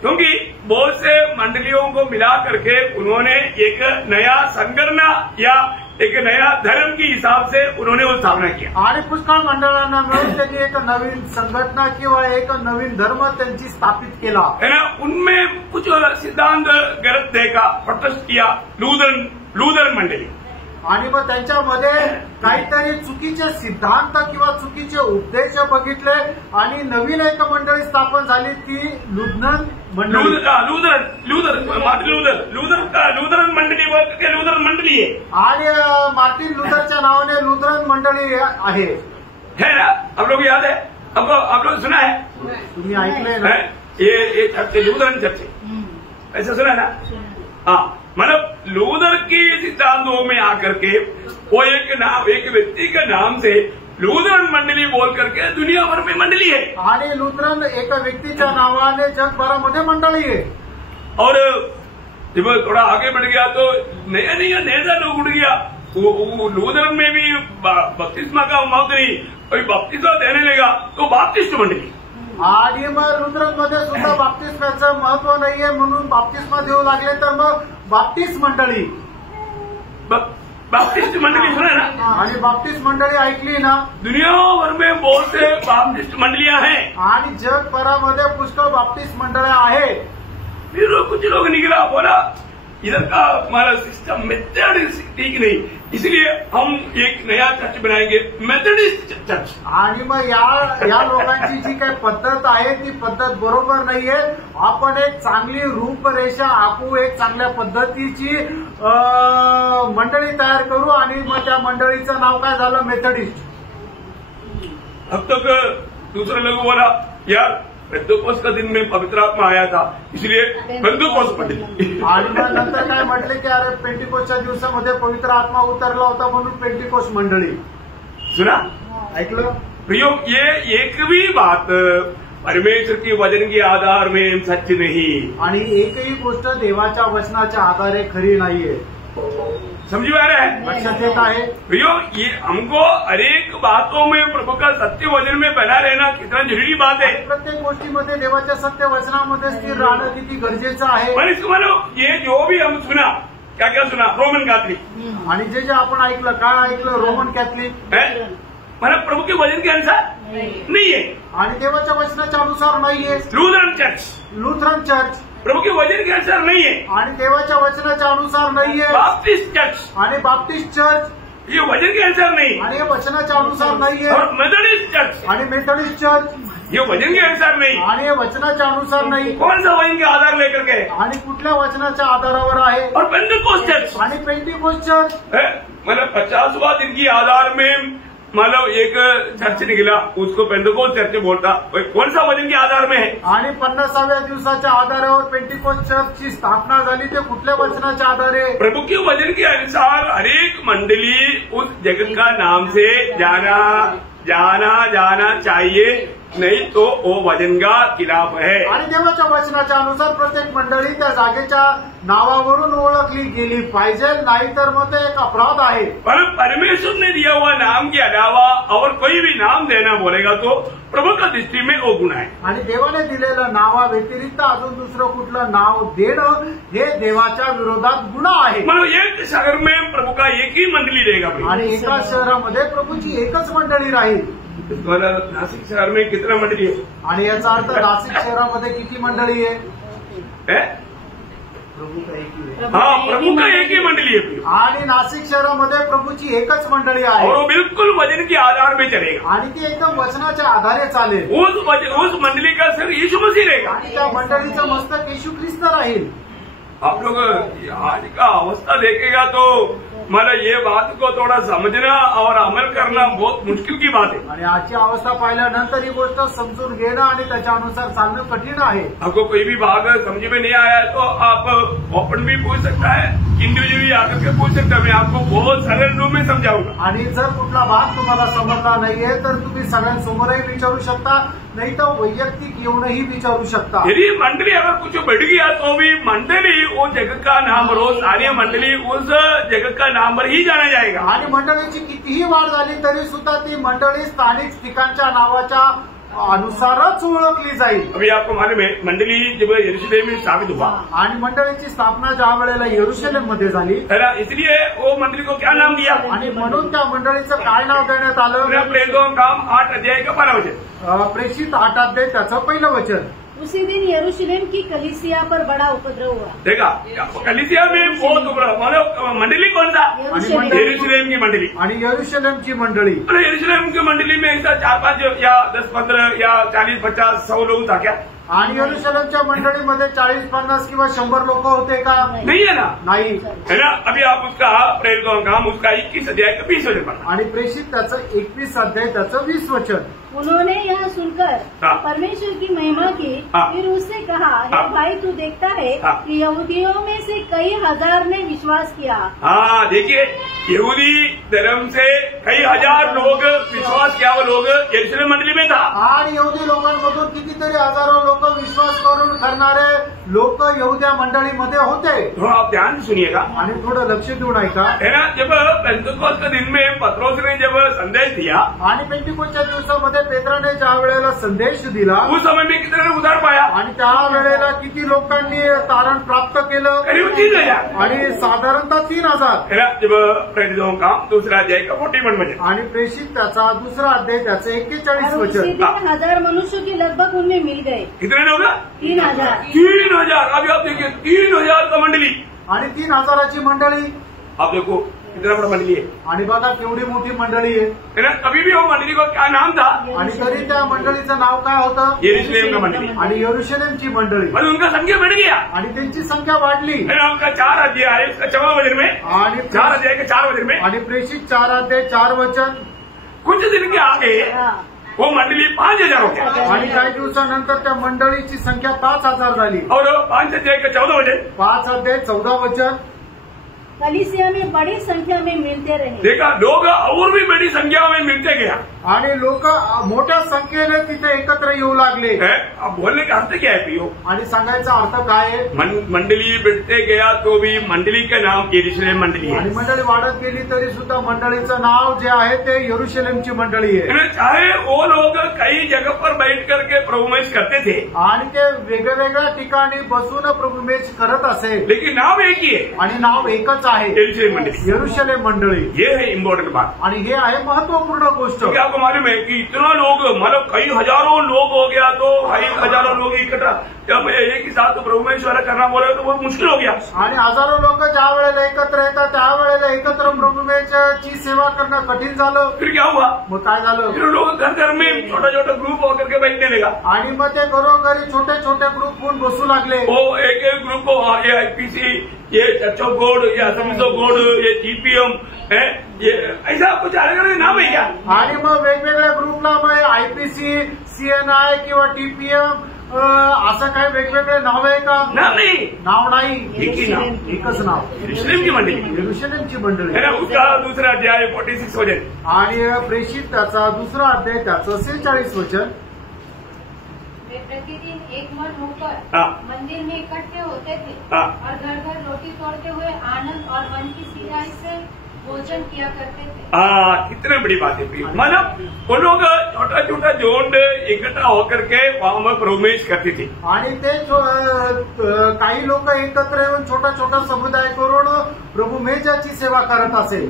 क्योंकि बहुत से मंडलियों को मिला करके उन्होंने एक नया संगठना या एक नया धर्म की हिसाब से उन्होंने वो स्थापना किया, आणि पुष्कळ मंडळांना मिळून त्यांनी एक नवीन संघटना किंवा एक नवीन धर्म त्यांची स्थापित केला, है ना, उनमें कुछ सिद्धांत गलत देखा, प्रोटेस्ट किया, लूथरन मंडली, आणि मग त्यांच्यामध्ये काहीतरी चुकीचे सिद्धांत किंवा चुकीचे उपदेश बघितले, आणि नवीन एक मंडळी स्थापन झाली, ती लुथरन मंडळी। लूथरन मंडली बोल के लूथरन मंडली है, आणि मार्टिन लुथरच्या नावाने लुथरन मंडळी आहे, है ना, आप लोग याद है, आपको आप लोग सुना है, तुम्ही ऐकलंय ना? ये चर्च लूथरन चर्च ऐसा सुना ना, हाँ, मतलब लूथर की सिद्धांतों में आकर के वो एक व्यक्ति के नाम से लूथरन मंडली बोल करके दुनिया भर में मंडली है, आणि लुथरन एका व्यक्तीच्या नावाने जगभरामध्ये मंडळी आहे। और जब थोड़ा आगे बढ़ गया तो नया लोग उड़ गया, वो लूथरन में भी बपतिस्मा का महत्व नहीं, कोई बपतिस्मा देने लगा तो बाप्टिस्ट मंडली, आणि मग लुथरन मध्ये सुद्धा बाप्तिस्माचं महत्व नाहीये म्हणून बाप्तिस्मा देऊ लागले, तर मग बाप्टिस्ट मंडळी, बाप्टिस्ट मंडली सुना ना, आणि बाप्टिस्ट मंडळी ऐकली ना, दुनिया भर में बहुत से बाप्टिस्ट मंडलियां हैं, आणि जगभरामध्ये पुष्कळ बाप्टिस्ट मंडळ्या आहेत। फिर कुछ लोग निकला बोला इधर का हमारा सिस्टम मेथडिस्ट ठीक नहीं, इसलिए हम एक नया चर्च बनाएंगे, मेथडिस्ट चर्च। आणि मग या लोकांची जी काही पद्धत आहे ती पद्धत बरोबर नाहीये, आपण एक चांगली रूपरेषा आखू, एक चांगल्या पद्धतीची मंडळी तयार करू, आणि मग त्या मंडळीचं नाव काय झालं, मेथडिस्ट। अब तक दूसरे लोग बोला यार पेंटेकोस्ट का दिन में पवित्र आत्मा आया था, इसलिए पेंटेकोस्ट मंडली, आणि मग नंतर काय म्हटले की अरे पेंटिकोस्टच्या दिवसामध्ये पवित्र आत्मा उतरला होता म्हणून पेंटिकोस्ट मंडळी। सुना, ऐकलं प्रियो, ये एक भी बात परमेश्वर की वचन के आधार में सच नहीं, आणि एकही गोष्ट देवाच्या वचनाच्या आधारे खरी नाहीये। समझ में आ रहा है? लक्षात येत आहे. भैया ये हमको हर एक बातों में प्रभु का सत्य वचन में बना रहना कितना जरूरी बात है. प्रत्येक गोष्टीमध्ये देवाच्या सत्य वचनामध्ये स्थिर राहणं किती गरजेचं आहे. पर इसको मानो ये जो भी हम सुना क्या क्या सुना रोमन कैथलिक आणि जे आपण ऐकलं काय ऐकलं रोमन कॅथलिक है मतलब प्रभु के वचन के अनुसार नहीं है. आणि देवाच्या वचनाच्या अनुसार नाहीये. लूथरन चर्च लुथरन चर्च प्रभु के वचन के अनुसार नहीं है. आणि देवाच्या वचनाच्या अनुसार नाहीये. बाप्टिस्ट चर्च आणि बाप्टिस्ट चर्च ये वचन के अनुसार नहीं. आणि हे वचनाच्या अनुसार नाहीये. और मेथोडिस्ट चर्च आणि मेथोडिस्ट चर्च ये वचन के अनुसार नहीं. आणि हे वचनाच्या अनुसार नाही. कौन सा वचन के आधार लेकर के? आणि कुठल्या वचनाच्या आधारावर आहे. और पेंटेकोस्ट चर्च आणि पेंटिकोस्ट चर्च मतलब 50वां दिन की आधार में मतलब एक चर्च निकला उसको पेंटेकोस्ट चर्च बोलता. कौन सा वचन के आधार में है? आणि 50व्या दिवसाच्या आधारावर पेंटिकोस्ट चर्चची स्थापना झाली. ते कुठल्या वचनाच्या आधारे? प्रभु के वचन के अनुसार हर एक मंडली उस जगत का नाम से जाना चाहिए, नहीं तो वो वचन का खिलाफ है. आणि देवाच्या वचनाच्या अनुसार प्रत्येक मंडळी त्या जागेच्या नावावरून ओळखली गेली पाहिजे, नाहीतर मग ते एक अपराध आहे. पर परमेश्वर ने दिया हुआ नाम के अलावा और कोई भी नाम देना बोलेगा तो प्रभु का दृष्टि में वो गुण है. आणि देवाने दिलेलं नावा व्यतिरिक्त अजून दुसरं कुठलं नाव देणं हे देवाच्या विरोधात गुन्हा आहे. मतलब एक शहर में प्रभु का एक ही मंडली रहेगा. आणि एका शहरामध्ये प्रभूची एकच मंडळी राहील. मतलब नासिक शहर में कितना मंडली है? आणि याचा अर्थ नाशिक शहरामध्ये किती मंडळी आहे? हाँ, प्रभु का एक ही मंडली है. आणि नाशिक शहरामध्ये प्रभूची एकच मंडळी आहे. और वो बिल्कुल वचन के आधार में चलेगा. आणि ती एकदम वचनाच्या आधारे चालेल. उस मंडली का सर यीशु मसीह रहेगा. आणि त्या मंडळीचं मस्तक येशू ख्रिस्त राहील. आप लोग आज का अवस्था देखेगा तो मतलब ये बात को थोड़ा समझना और अमल करना बहुत मुश्किल की बात है. आणि आजची अवस्था पाहिल्यानंतर ही गोष्ट समजून घेणं आणि त्याच्यानुसार चालणं कठीण आहे. आपको कोई भी भाग समझ में नहीं आया है तो आप ओपन भी पूछ सकता है, इंडिविजुअली आकर के पूछ सकता है. मैं आपको बहुत सरल रूप में समझाऊंगा. आणि जर कुठला भाग तुम्हाला समजला नाहीये तर तुम्ही सगळ्यांसमोरही विचारू शकता, नहीं तो वैयक्तिक येऊनही विचारू शकता. यदि मंडली अगर कुछ बढ़ गया तो भी मंडली वो जगत का नाम रोज सारी मंडली उस जगत का नाम पर ही जाना जाएगा. आणि मंडळीची कितीही वाढ झाली तरी सुद्धा ती मंडळी स्थानिक ठिकाणच्या नावाच्या अनुसारच ओळखली जाईल. अभी आपको मालूम है मंडली जब यरूशलेम में स्थापित हुआ आणि मंडळीची स्थापना ज्या वेळेला यरूशलेम मध्ये झाली इसलिए वो मंडली को क्या नाम दिया आणि म्हणून त्या मंडळीचं काय नाव देण्यात आलं? प्रेरितों का काम 8 अध्याय का 12 वचन. प्रेषित 8 अध्याय त्याचं पहिलं वचन. उसी दिन यरूशलेम की कलीसिया पर बड़ा उपद्रव हुआ. देखा कलीसिया में बहुत उपद्रव. मतलब मंडली कौन सा? यरूशलेम की मंडली. आणि यरूशलेमची मंडळी. यरूशलेम की मंडली में ऐसा 4-5 या 10-15 या 40-50-100 लोग था क्या? आणि यरूशलेमच्या मंडळीमध्ये 40-50 किंवा 100 लोक होते का? नहीं है ना. नाही है ना. अभी आप उसका प्रेरितों का काम उसका 21 अध्याय का 20 वचन पढ़ा. आणि प्रेषित त्याचं 21 अध्याय त्याचं 20 वचन. उन्होंने यह सुनकर हाँ। परमेश्वर की महिमा की. हाँ। फिर उससे कहा, हे हाँ। भाई तू देखता है हाँ। कि यहूदियों में से कई हजार ने विश्वास किया. हाँ देखिए यहूदी धर्म से कई हजार लोग विश्वास किया. वो लोग यरूशलेम मंडली में था. आणि यहुदी लोकांमधून कितीतरी हजारो लोक विश्वास करून करणारे लोक यहुद्या मंडळीमध्ये होते. थोड़ा आप ध्यान से सुनिएगा. आणि थोडं लक्ष देऊन ऐका. है ना. जब पेंटेकोस्त के दिन में पत्रोस ने जब संदेश दिया आणि पेंटिकोस्टच्या दिवसामध्ये पेत्राने ज्या वेळेला संदेश दिला उस समय में कितने ने उधार पाया? आणि त्या वेळेला किती लोकांनी तारण प्राप्त केलं? करीब 3000. आणि साधारणतः 3000. है ना. जब प्रेरितों का दूसरा अध्याय का 41 वचन. आणि प्रेषित त्याचा दुसरा अध्याय त्याचं 41 और उसी वचन. दिन 1000 मनुष्यों की लगभग उनमें मिल गए. कितने लोग? 3000. 3000. अभी आप देखिए 3000 का मंडली. आणि 3000ची मंडळी. आप देखो कितना बड़ा मंडली है. आणि बघा केवढी मोठी मंडळी आहे. है ना. कभी भी वो मंडली को क्या नाम था? आणि तरी त्या मंडळीचं नाव काय होतं? यरूशलेम का मंडली. आणि यरूशलेमची मंडळी. और उनका संख्या बढ़ गया. आणि त्यांची संख्या वाढली. है ना. उनका 4 अध्याय इसका 4वां वचन में आणि 4 अध्याय के 4 वचन में आणि प्रेषित 4 अध्याय 4 वचन. कुछ दिन के आगे हाँ। वो मंडली 5000 हो गया. आणि काही दिवसानंतर त्या मंडळीची संख्या 5000 झाली. और 5 अध्याय का 14 वचन 5 अध्याय 14 वचन. कलीसिया में बड़ी संख्या में मिलते रहे। देखा, लोग और भी बड़ी संख्या में मिलते गया आणि लोक मोठ्या संख्येने तिथे एकत्र येऊ लागले। अब बोलने का अर्थ क्या है प्रियो? आणि सांगायचा अर्थ काय आहे? मंडली बढ़ते गया तो भी मंडली का नाम यरूशलेम मंडली है। आणि मंडळी वाढत गेली तरी सुद्धा मंडळीचं नाव जे आहे ते यरूशलेमची मंडळी आहे। चाहे वो लोग कई जगह पर बैठ करके प्रभुमेश करते थे आणि ते वेगवेगळ्या ठिकाणी बसून प्रभुमेश करत असेल, लेकिन नाम एक ही है आणि नाव एकच आहे, यरूशलेम मंडली। यरूशलेम मंडळी। ये है इम्पोर्टेंट बात। आणि हे आहे महत्वपूर्ण गोष्ट। क्या आपको मालूम है कि इतना लोग, मतलब कई हजारों लोग हो गया, तो कई हजारों लोग इकट्ठा जब एक ही साथ प्रभुमेश वाला करना बोले तो बहुत मुश्किल हो गया। आणि हजारो लोक ज्या वेळेला एकत्र येतात त्यावेळेला एकत्र प्रभुमेशची सेवा करणं कठीण झालं। फिर क्या हुआ? मग काय झालं? फिर लोग घर घर में छोटा छोटा ग्रुप होकर के बैठने लगा, आणि मग ते घरोघरी छोटे छोटे ग्रुप होऊन बसू लागले। वो एक एक ग्रुप को ये आईपीसी, ये चर्च ऑफ गॉड, ये असेंबलीज ऑफ गॉड, ये जीपीएम है, ये ऐसा कुछ अलग अलग नाम है क्या? आणि मग वेगवेगळ्या ग्रुपला मग आयपीसी, सीएनआय किंवा टीपीएम असं काही वेगवेगळे नाव आहे का? नहीं, नाव नाही, एक ही नाम, एकच नाव, यरूशलेम की मंडली, यरूशलेमची मंडळी है ना। उसका दूसरा अध्याय 46 वचन, आणि प्रेषित त्याचा दुसरा अध्याय त्याचं 46 वचन। वे प्रतिदिन एक मन होकर हाँ। मंदिर में इकट्ठे होते थे हाँ। और घर घर रोटी तोड़ते हुए आनंद और मन की सिराई से भोजन किया करते थे। कितने बड़ी बात है प्रिय। मतलब वो लोग छोटा छोटा झुंड इकट्ठा होकर के वहां पर प्रवेश करते थे, आणि ते काही लोक एकत्र येऊन छोटा छोटा समुदाय करून प्रभुमेशाची सेवा करत असेल।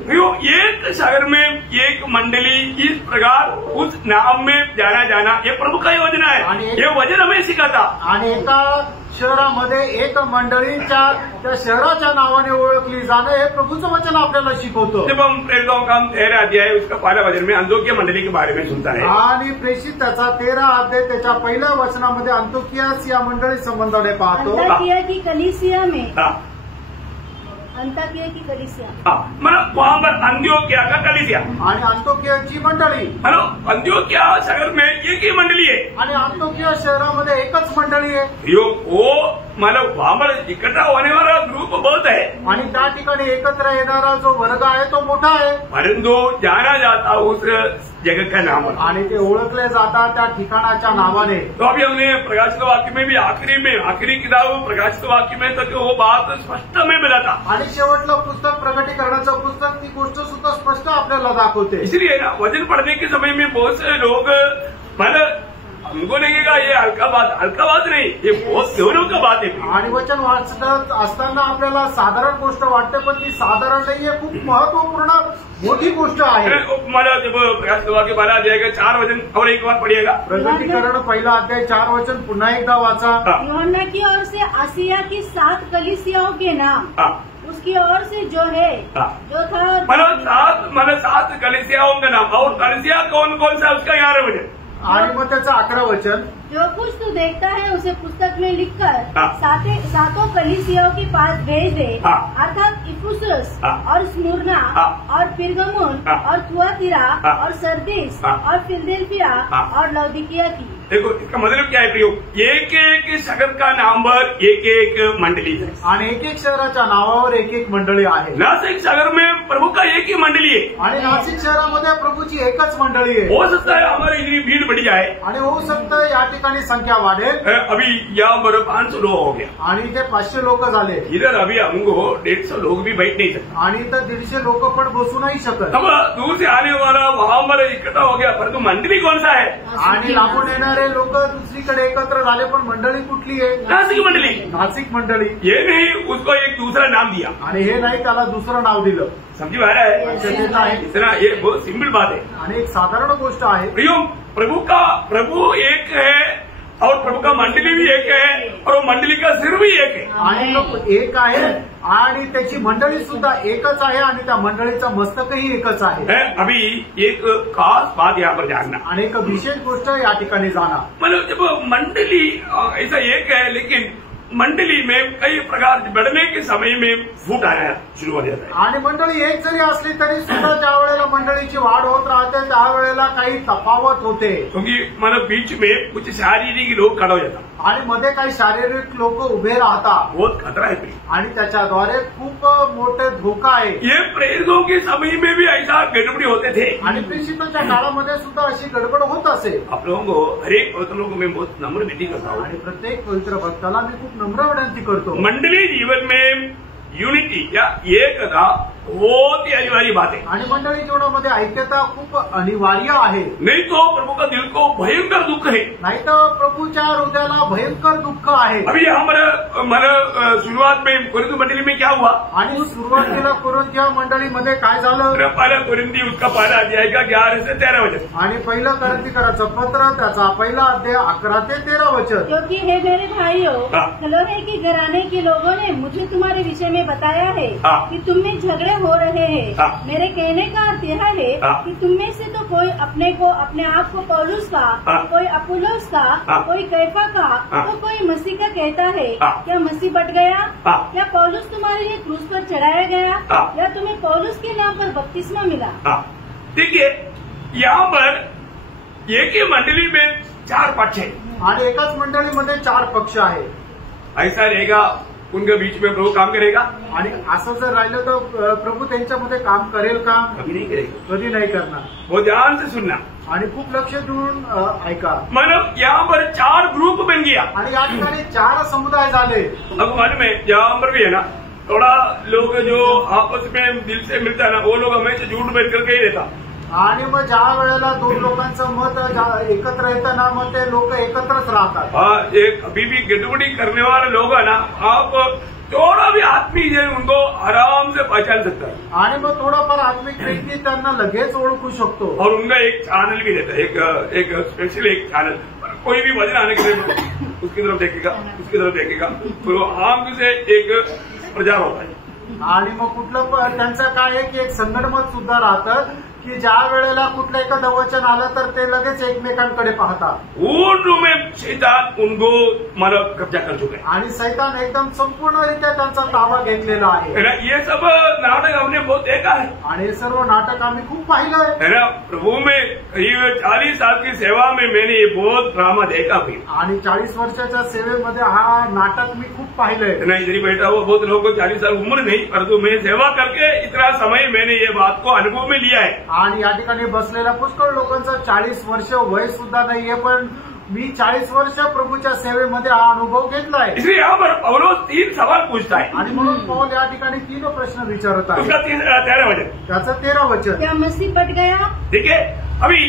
एक शहर में एक मंडली इस प्रकार उस नाम में जाना ये प्रभु का योजना है। ये वचन हमें सिखाता। आणि एका शहरामध्ये एक मंडळीच्या त्या शहराच्या नावाने ओळखली जाणं हे प्रभूचं वचन आपल्याला शिकवतो। जब हम प्रेरितों का 13 अध्याय उसका पहला वचन में अंत्योकिया मंडली के बारे में सुनता है, आणि प्रेषित त्याचा 13 अध्याय त्याच्या पहिल्या वचनामध्ये अंत्योकिया या मंडळी संबंधाने पाहतो। अंताकिया की कलीसिया में, अंताकिया की कलीसिया, मतलब वहां पर अंत्योकिया का कलीसिया, आणि अंत्योकियाची मंडळी, मतलब अंत्योकिया शहर में एक ही मंडली है, आणि अंत्योकिया शहरामध्ये एकच मंडळी आहे। वो मतलब वहां पर इकट्ठा होने वाला ग्रुप बहुत है, आणि त्या ठिकाणी एकत्र येणारा जो वर्ग आहे तो मोठा आहे, परंतु जाना जाता उस जगह का नाम, आणि ते ओळखले जातात त्या ठिकाणाच्या नावाने। तो अभी हमने प्रकाशित वाक्य में भी आखिरी किताब प्रकाशित वाक्य में तक वो बात स्पष्ट में मिला था। आणि शेवटलं पुस्तक प्रकटीकरणाचं पुस्तक ती गोष्ट सुद्धा स्पष्ट आपल्याला दाखवते। इसलिए ना वचन पढ़ने के समय में बहुत से लोग मतलब हमको लगेगा ये हल्का बात नहीं, ये बहुत गौरव का बात है। आणि वचन वाचत असताना आपल्याला साधारण गोष्ट वाटते, पण ती साधारण नाहीये, खूप महत्वपूर्ण मोठी गोष्ट आहे। मतलब जब प्रकाशित वाक्य 12 अध्याय का 4 वचन और एक बार पढ़िएगा। प्रकटीकरण पहिला अध्याय 4 वचन पुन्हा एकदा वाचा। यूहन्ना की ओर से आसिया की 7 कलीसियाओं के नाम, उसकी ओर से जो है, जो था, मतलब 7 कलीसियाओं का नाम, और कलीसिया कौन कौन सा उसका 11 वचन, आणि मग त्याचं 11 वचन, जो कुछ तू देखता है उसे पुस्तक में लिखकर सातों कलीसियाओं के पास भेज दे, अर्थात इफुसुस और स्मुरना और पिरगमुन और थुआतीरा और सरदीस और फिलदेल्फिया और लौदीकिया की। देखो इसका मतलब क्या है प्रियो, एक एक शहर का नाम पर एक एक मंडली है, आणि एक एक शहराच्या नावावर एक एक मंडळी आहे। नासिक शहर में प्रभु का एक ही मंडली है, आणि नाशिक शहरामध्ये प्रभूची एकच मंडळी आहे। हो सकता है हमारे इतनी भीड़ बढ़ जाए, आणि होऊ शकतं या ठिकाणी संख्या वाढेल। अभी यहाँ पर 500 लोग हो गया, आणि ते 500 लोक झाले। इधर अभी हमको 150 लोग भी बैठ नहीं सकते, आणि इथं 150 लोक पण बसू नाही शकत। अब दूर से आने वाला वहां पर इकट्ठा हो गया, परंतु मंडली कौन सा है? आणि लांबून येणारे लोक दुसरीकडे एकत्र झाले, पण मंडळी कुठली आहे? नासिक मंडली, नाशिक मंडळी। ये नहीं उसको एक दूसरा नाम दिया, आणि हे नाही त्याला दुसरं नाव दिलं। समझी आ रहा है? इतना ये बहुत सिंपल बात है, आणि एक साधारण गोष्ट आहे। प्रियो प्रभु एक है और प्रभु का मंडली भी एक है, और वो मंडली का सिर भी एक है। आणि लोक एक आहे आणि त्याची मंडळी सुद्धा एकच आहे, आणि त्या मंडळीचं मस्तकही एकच आहे। अभी एक खास बात यहाँ पर जानना, आणि एक विशेष गोष्ट या ठिकाणी जाणार, मतलब जब मंडली ऐसा एक है, लेकिन मंडली में कई प्रकार बढ़ने के समय में फूट आना शुरू हो जाता है। आणि मंडळी एक जरी असली तरी सुद्धा ज्या वेळेला मंडळीची वाढ होत राहते त्यावेळेला काही तफावत होते, क्योंकि मतलब बीच में कुछ शारीरिक लोग खड़ा हो जाता आणि मध्ये काही शारीरिक लोक उभे राहतात, बहुत खतरा है। आणि त्याच्याद्वारे खूप मोठे धोका आहे। ये प्रेरितों के समय में भी ऐसा गड़बड़ी होते थे आणि प्रेषितांच्या काळामध्ये सुद्धा अशी गडबड होत असे। आप लोगों को हर एक पवित्र लोगों को मैं बहुत नम्र विनती करता हूँ, आणि प्रत्येक पवित्र भक्ताला मी खूप नम्र विनंती करतो, मंडली जीवन में यूनिटी या एकता बहुत ही अनिवार्य बात है। आणि मंडळी जीवनामध्ये ऐक्यता खूप अनिवार्य आहे, नहीं तो प्रभु का दिल को भयंकर दुख है। नाही तर प्रभूच्या हृदयाला भयंकर दुःख आहे। अभी हमारा शुरुआत में कोरिन्थ मंडली में क्या हुआ, आणि सुरुवातीला कोरिन्थिया मंडळीमध्ये काय झालं, पहला कोरिन्थी उसका पहला अध्याय का 11 से 13 वचन, आणि पहिलं कोरिन्थीकराचं पत्र त्याचा पहिला अध्याय 11 ते 13 वचन। क्योंकि हे मेरे भाइयों, हाँ। खलोने की घराने के लोगों ने मुझे तुम्हारे विषय में बताया है हाँ। कि तुम में झगड़े हो रहे हैं। हाँ। मेरे कहने का अर्थ यह है हाँ। कि तुम में से तो कोई अपने आप को पौलुस का, हाँ। कोई अपुल्लोस का, हाँ। कोई कैफा का, हाँ। तो कोई मसीह का कहता है। हाँ। क्या मसीह बट गया? हाँ। क्या पौलुस तुम्हारे लिए क्रूस पर चढ़ाया गया? हाँ। या तुम्हें पौलुस के नाम पर बपतिस्मा मिला? हाँ, देखिए यहाँ पर एक ही मंडली में 4 पक्ष है। आणि एकाच मंडळीमध्ये 4 पक्ष आहे। ऐसा रहेगा उनके बीच में प्रभु काम करेगा? आणि असं जर राहिलं तर प्रभू त्यांच्यामध्ये काम करेल का? कभी नहीं करेगा। कधी नाही करणार। वो ध्यान से सुनना, आणि खूप लक्ष देऊन ऐका। मतलब यहाँ पर 4 ग्रुप बन गया। आणि या ठिकाणी 4 समुदाय झाले। अब मालूम है यहाँ पर भी है ना, थोड़ा लोग जो आपस में दिल से मिलता है ना, वो लोग हमेशा झूठ बैठ करके ही रहता। आणि मग ज्या वेळेला 2 लोकांचं मत एकत्र येतं ना, मग ते लोक एकत्रच राहतात। हाँ, एक अभी भी गड़बड़ी करने वाले लोग है ना, आप थोड़ा भी आत्मीय है उनको आराम से पहचान सकता है, आणि मग थोडाफार आत्मिक व्यक्ती त्यांना लगेच ओळखू शकतो। और उनका एक चैनल भी रहता है, एक स्पेशल एक चैनल, कोई भी वजन आने के लिए उसकी तरफ देखेगा, उसकी तरफ देखेगा, तो आंख से एक प्रचार होता है। आणि मग कुठलं त्यांचं काय आहे की एक संगणमत सुद्धा राहतं की ज्या वेळेला कुठलं एखादं वचन आलं तर ते लगेच एकमेकांकडे पाहतात। पूर्ण में शैतान उनको मतलब कब्जा कर चुका है, आणि सैतान एकदम संपूर्णरित्या त्यांचा ताबा घेतलेला आहे। है ना। ये सब नाटक हमने बहुत देखा है, आणि हे सर्व नाटक आम्ही खूप पाहिलंय। है ना। प्रभु में करीब 40 साल की सेवा में मैंने ये बहुत ड्रामा देखा भी, आणि 40 वर्षाच्या सेवेमध्ये हा नाटक मी खूप पाहिलंय। है ना। इधर ही बैठा हुआ बहुत लोगों को 40 साल उम्र नहीं, परंतु मैं सेवा करके इतना समय मैंने ये बात को अनुभव में लिया है। आणि या ठिकाणी बसलेल्या पुष्कळ लोकांचं 40 वर्ष वय सुद्धा नाहीये, पण मी 40 वर्ष प्रभूच्या सेवेमध्ये हा अनुभव घेतलाय। इसलिए यहाँ पर पौलुस 3 सवाल पूछता है, आणि म्हणून पौल या ठिकाणी 3 प्रश्न विचारत आहे। उसका 13 वचन, त्याचं 13 वचन। क्या मसीह बट गया? ठीक है। अभी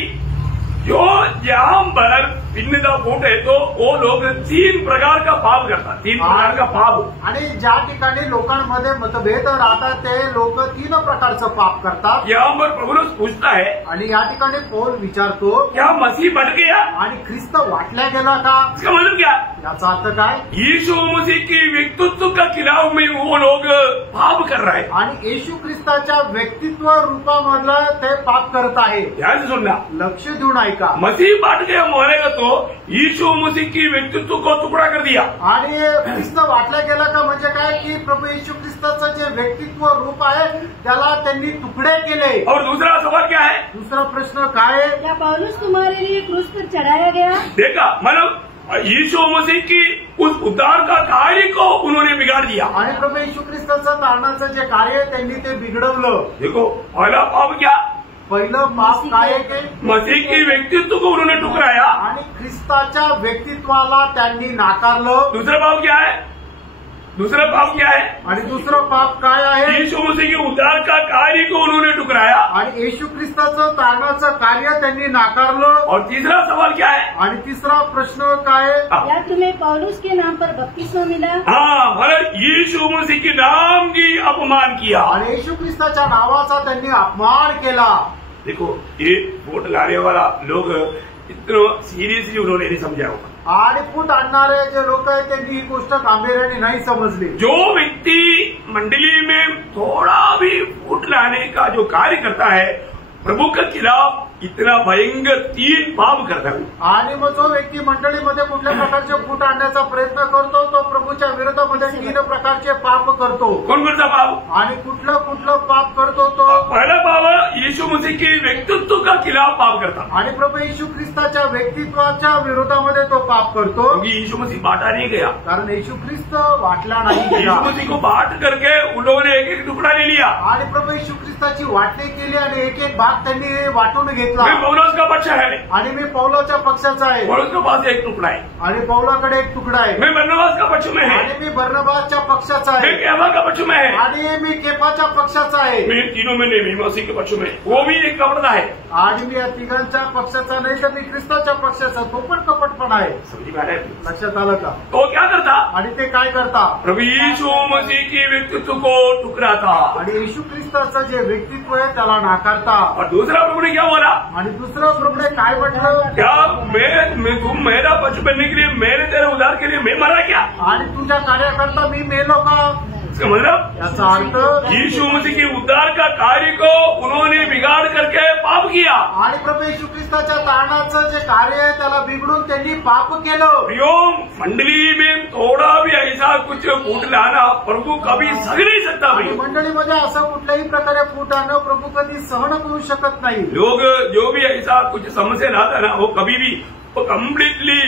जो यहाँ पर भिन्नता फूट है तो वो लोग 3 प्रकार का पाप करता, 3 प्रकार का पाप। आणि ज्या ठिकाणी लोकांमध्ये मतभेद राहतात ते लोक 3 प्रकारचं पाप करतात। यहाँ पर पौलुस पूछता है, आणि या ठिकाणी पौल विचारतो क्या मसीह बढ़ गया? आणि ख्रिस्त वाटल्या गेला का? इसका मतलब क्या? याचा अर्थ काय? यीशु मसीह की व्यक्तित्व का खिलाफ में वो लोग पाप कर रहे हैं। आणि येशू ख्रिस्ताच्या व्यक्तित्व रूपामधलं ते पाप करत आहे। ध्यान से सुनना, लक्ष देऊन ऐका। मसीह बढ़ गया मानेगा तो यीशु मसीह की व्यक्तित्व को टुकड़ा कर दिया। आणि ख्रिस्त वाटल्या गेला का म्हणजे काय की प्रभू येशू ख्रिस्ताचं जे व्यक्तित्व रूप आहे त्याला त्यांनी तुकडे केले। और दूसरा सवाल क्या है? दुसरा प्रश्न काय आहे? क्या पौलुस तुम्हारे लिए क्रूस पर चढ़ाया गया? देखा, मतलब यीशु मसीह की उस उद्धार का कार्य को उन्होंने बिगाड़ दिया। आणि प्रभू येशू ख्रिस्ताचं तारणाचं जे कार्य आहे त्यांनी ते बिघडवलं। देखो, पहला पाप क्या? पहिलं पाप काय आहे की मसीह के व्यक्तित्व को उन्होंने ठुकराया। आणि ख्रिस्ताच्या व्यक्तित्वाला त्यांनी नाकारलं। दूसरा पाप क्या है? दूसरा पाप क्या है? आणि दुसरं पाप काय आहे? यीशु मसीह के उद्धार का कार्य को उन्होंने ठुकराया। आणि येशू ख्रिस्ताचं तारणाचं कार्य त्यांनी नाकारलं। और तीसरा सवाल क्या है? आणि तिसरा प्रश्न काय आहे? या तुम्हें पौलुस के नाम पर बपतिस्मा मिला? हाँ, मतलब यीशु मसीह के नाम की अपमान किया। आणि येशू ख्रिस्ताच्या नावाचा त्यांनी अपमान केला। देखो, ये वोट लाने वाला लोग इतना सीरियसली उन्होंने नहीं समझा होगा। आणि फूट आणणारे जे लोक आहेत त्यांनी ही गोष्ट गांभीर्याने नाही समजली। जो व्यक्ति मंडली में थोड़ा भी फूट लाने का जो कार्य करता है, प्रभु के खिलाफ इतना भयंकर 3 पाप करता है। आणि मग जो व्यक्ती मंडळीमध्ये कुठल्या प्रकारचे फूट आणण्याचा प्रयत्न करतो तो प्रभूच्या विरोधामध्ये 3 प्रकारचे पाप करतो। कोणकोणता पाप? आणि कुठलं पाप करतो तो? पहला पाप यीशु मसीह के व्यक्तित्व का खिलाफ पाप करता। आणि प्रभू येशू ख्रिस्ताच्या व्यक्तित्वाच्या विरोधामध्ये तो पाप करतो। क्योंकि यीशु मसीह बांटा नहीं गया, कारण येशू ख्रिस्त वाटला नाही गेला। यीशु मसीह को बांट करके उन लोगों ने एक टुकड़ा ले लिया। आणि प्रभू येशू ख्रिस्ताची वाटणी केली आणि एक भाग त्यांनी वाटून घेतला। मैं पौलुस का पक्ष है आणि मी पौलाच्या पक्षाचा आहे। पौलुस के पास एक टुकड़ा है। आणि पौलाकडे एक तुकडा आहे। मैं बरनबास का पक्ष में है। आणि मी बर्नबासच्या पक्षाचा मैं आहे। केफा का पक्ष में है। आणि मी केफाच्या पक्षाचा आहे। मैं तीनों में नहीं, मैं मसीह के पक्ष में, वो भी एक कपड़ा है। आणि मी या तिघांच्या पक्षाचा नाही तर मी ख्रिस्ताच्या पक्षाचा, तो पण कपटपणा आहे। समझी बात है? लक्षात आलं का? तो क्या करता? आणि ते काय करता? प्रभु यीशु मसीह के व्यक्तित्व को ठुकराता। आणि येशू ख्रिस्ताचं जे व्यक्तित्व आहे त्याला नाकारता। और दूसरा प्रभु ने क्या बोला? आणि दुसरं प्रभूने काय म्हटलं? क्या तुम मेरा पक्ष बनने के लिए, मेरे तेरे उद्धार के लिए मैं मरा क्या? आणि तुझ्या कार्याकरता मी मेलो का? इसका मतलब याचा अर्थ यीशु मसीह के उद्धार का कार्य को उन्होंने बिगाड़ करके पाप किया। आणि प्रभू येशू ख्रिस्ताच्या तारणाचं जे कार्य आहे त्याला बिघडून त्यांनी पाप केलं। प्रियो, मंडली में थोड़ा भी ऐसा कुछ फूट लाना प्रभु कभी सह नहीं सकता। आणि मंडळीमध्ये असं कुठल्याही प्रकारे फूट आणणं प्रभू कधी सहन करू शकत नाही। लोग जो भी ऐसा कुछ समस्या लाता ना, वो कभी भी वो कम्प्लीटली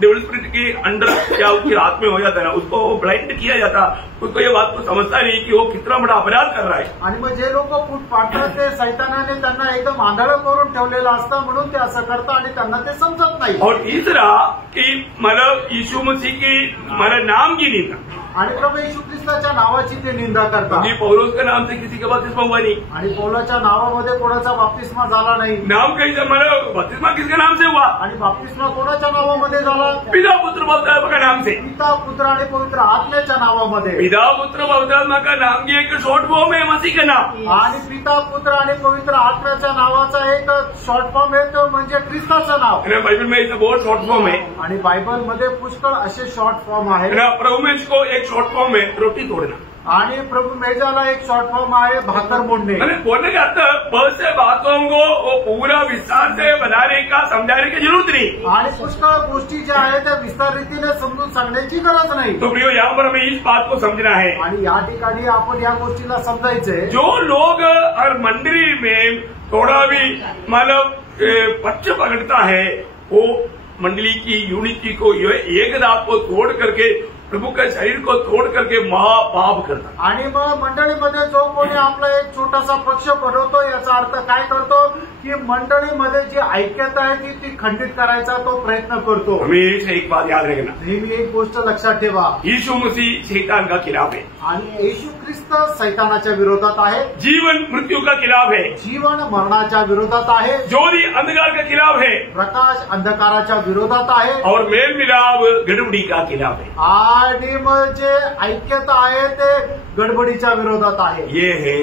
डेविल स्पिरिट के अंडर क्या उसके हाथ में हो जाता है ना, उसको ब्लाइंड किया जाता, उसको ये बात को समझता नहीं कि वो कितना बड़ा अपराध कर रहा है। आणि मग जे लोक फूट पाडतात ते सैतानाने त्यांना एकदम आंधळं करून ठेवलेलं असतं, म्हणून ते असं करतात आणि त्यांना ते समजत नाही। और तीसरा कि मतलब यीशु मसीह की मतलब नाम की निंदा। आणि प्रभू येशू ख्रिस्ताच्या नावाची ते निंदा करतात। क्योंकि पौलुस के नाम से किसी का बपतिस्मा हुआ नहीं। आणि पौलाच्या नावामध्ये कोणाचा बाप्तिस्मा झाला नाही। नाम कैसे मतलब बपतिस्मा किसके नाम से हुआ? आणि बाप्तिस्मा कोणाच्या नावामध्ये झाला? पिता पुत्र पवित्र का नाम से। पिता पुत्र आणि पवित्र आत्म्याच्या नावामध्ये। पिता पुत्र पवित्र का नाम की एक शॉर्ट फॉर्म है मसीह का नाम। आणि पिता पुत्र आणि पवित्र आत्म्याच्या नावाचा एक शॉर्ट फॉर्म आहे, तो म्हणजे ख्रिस्ताचं नाव। बाइबल में इसे बहुत शॉर्ट फॉर्म है। आणि बायबलमध्ये पुष्कळ असे शॉर्ट फॉर्म आहे। प्रभु में इसको एक शॉर्ट फॉर्म है रोटी तोड़ना। आणि प्रभू मेजाला एक शॉर्ट फॉर्म आहे भाकर मोडणे। बोलने का अर्थ बहुत से बातों को वो पूरा विस्तार से बताने का समझाने की जरूरत नहीं। आणि पुष्कळ गोष्टी ज्या आहेत त्या विस्तार रीतीने समजून सांगण्याची गरज नाही। तो प्रियो, यहाँ पर हमें इस बात को समझना है। आणि या ठिकाणी आपण या गोष्टीला समजायचंय, जो लोग हर मंडली में थोड़ा भी मतलब पक्ष पकड़ता है, वो मंडली की यूनिटी को, एकता को तोड़ करके प्रभु के शरीर को तोड़ करके महापाप करता। आणि मग मंडळीमध्ये जो कोणी आपला एक छोटासा पक्ष बनवतो, याचा अर्थ काय करतो की मंडळीमध्ये जी ऐक्यता आहे ती खंडित करायचा तो प्रयत्न करतो। हमेशा एक बात याद रखना, नेहमी एक गोष्ट लक्षात ठेवा, यीशु मसीह शैतान का खिलाफ है। आणि येशू ख्रिस्त सैतानाच्या विरोधात आहे। जीवन मृत्यू का खिलाफ है। जीवन मरणाच्या विरोधात आहे। ज्योति अंधकार का खिलाफ है। प्रकाश अंधकाराच्या विरोधात आहे। और मेल मिलाप गड़बड़ी का खिलाफ है। आणि मग जे ऐक्यता आहे ते गडबडीच्या विरोधात आहे। ये है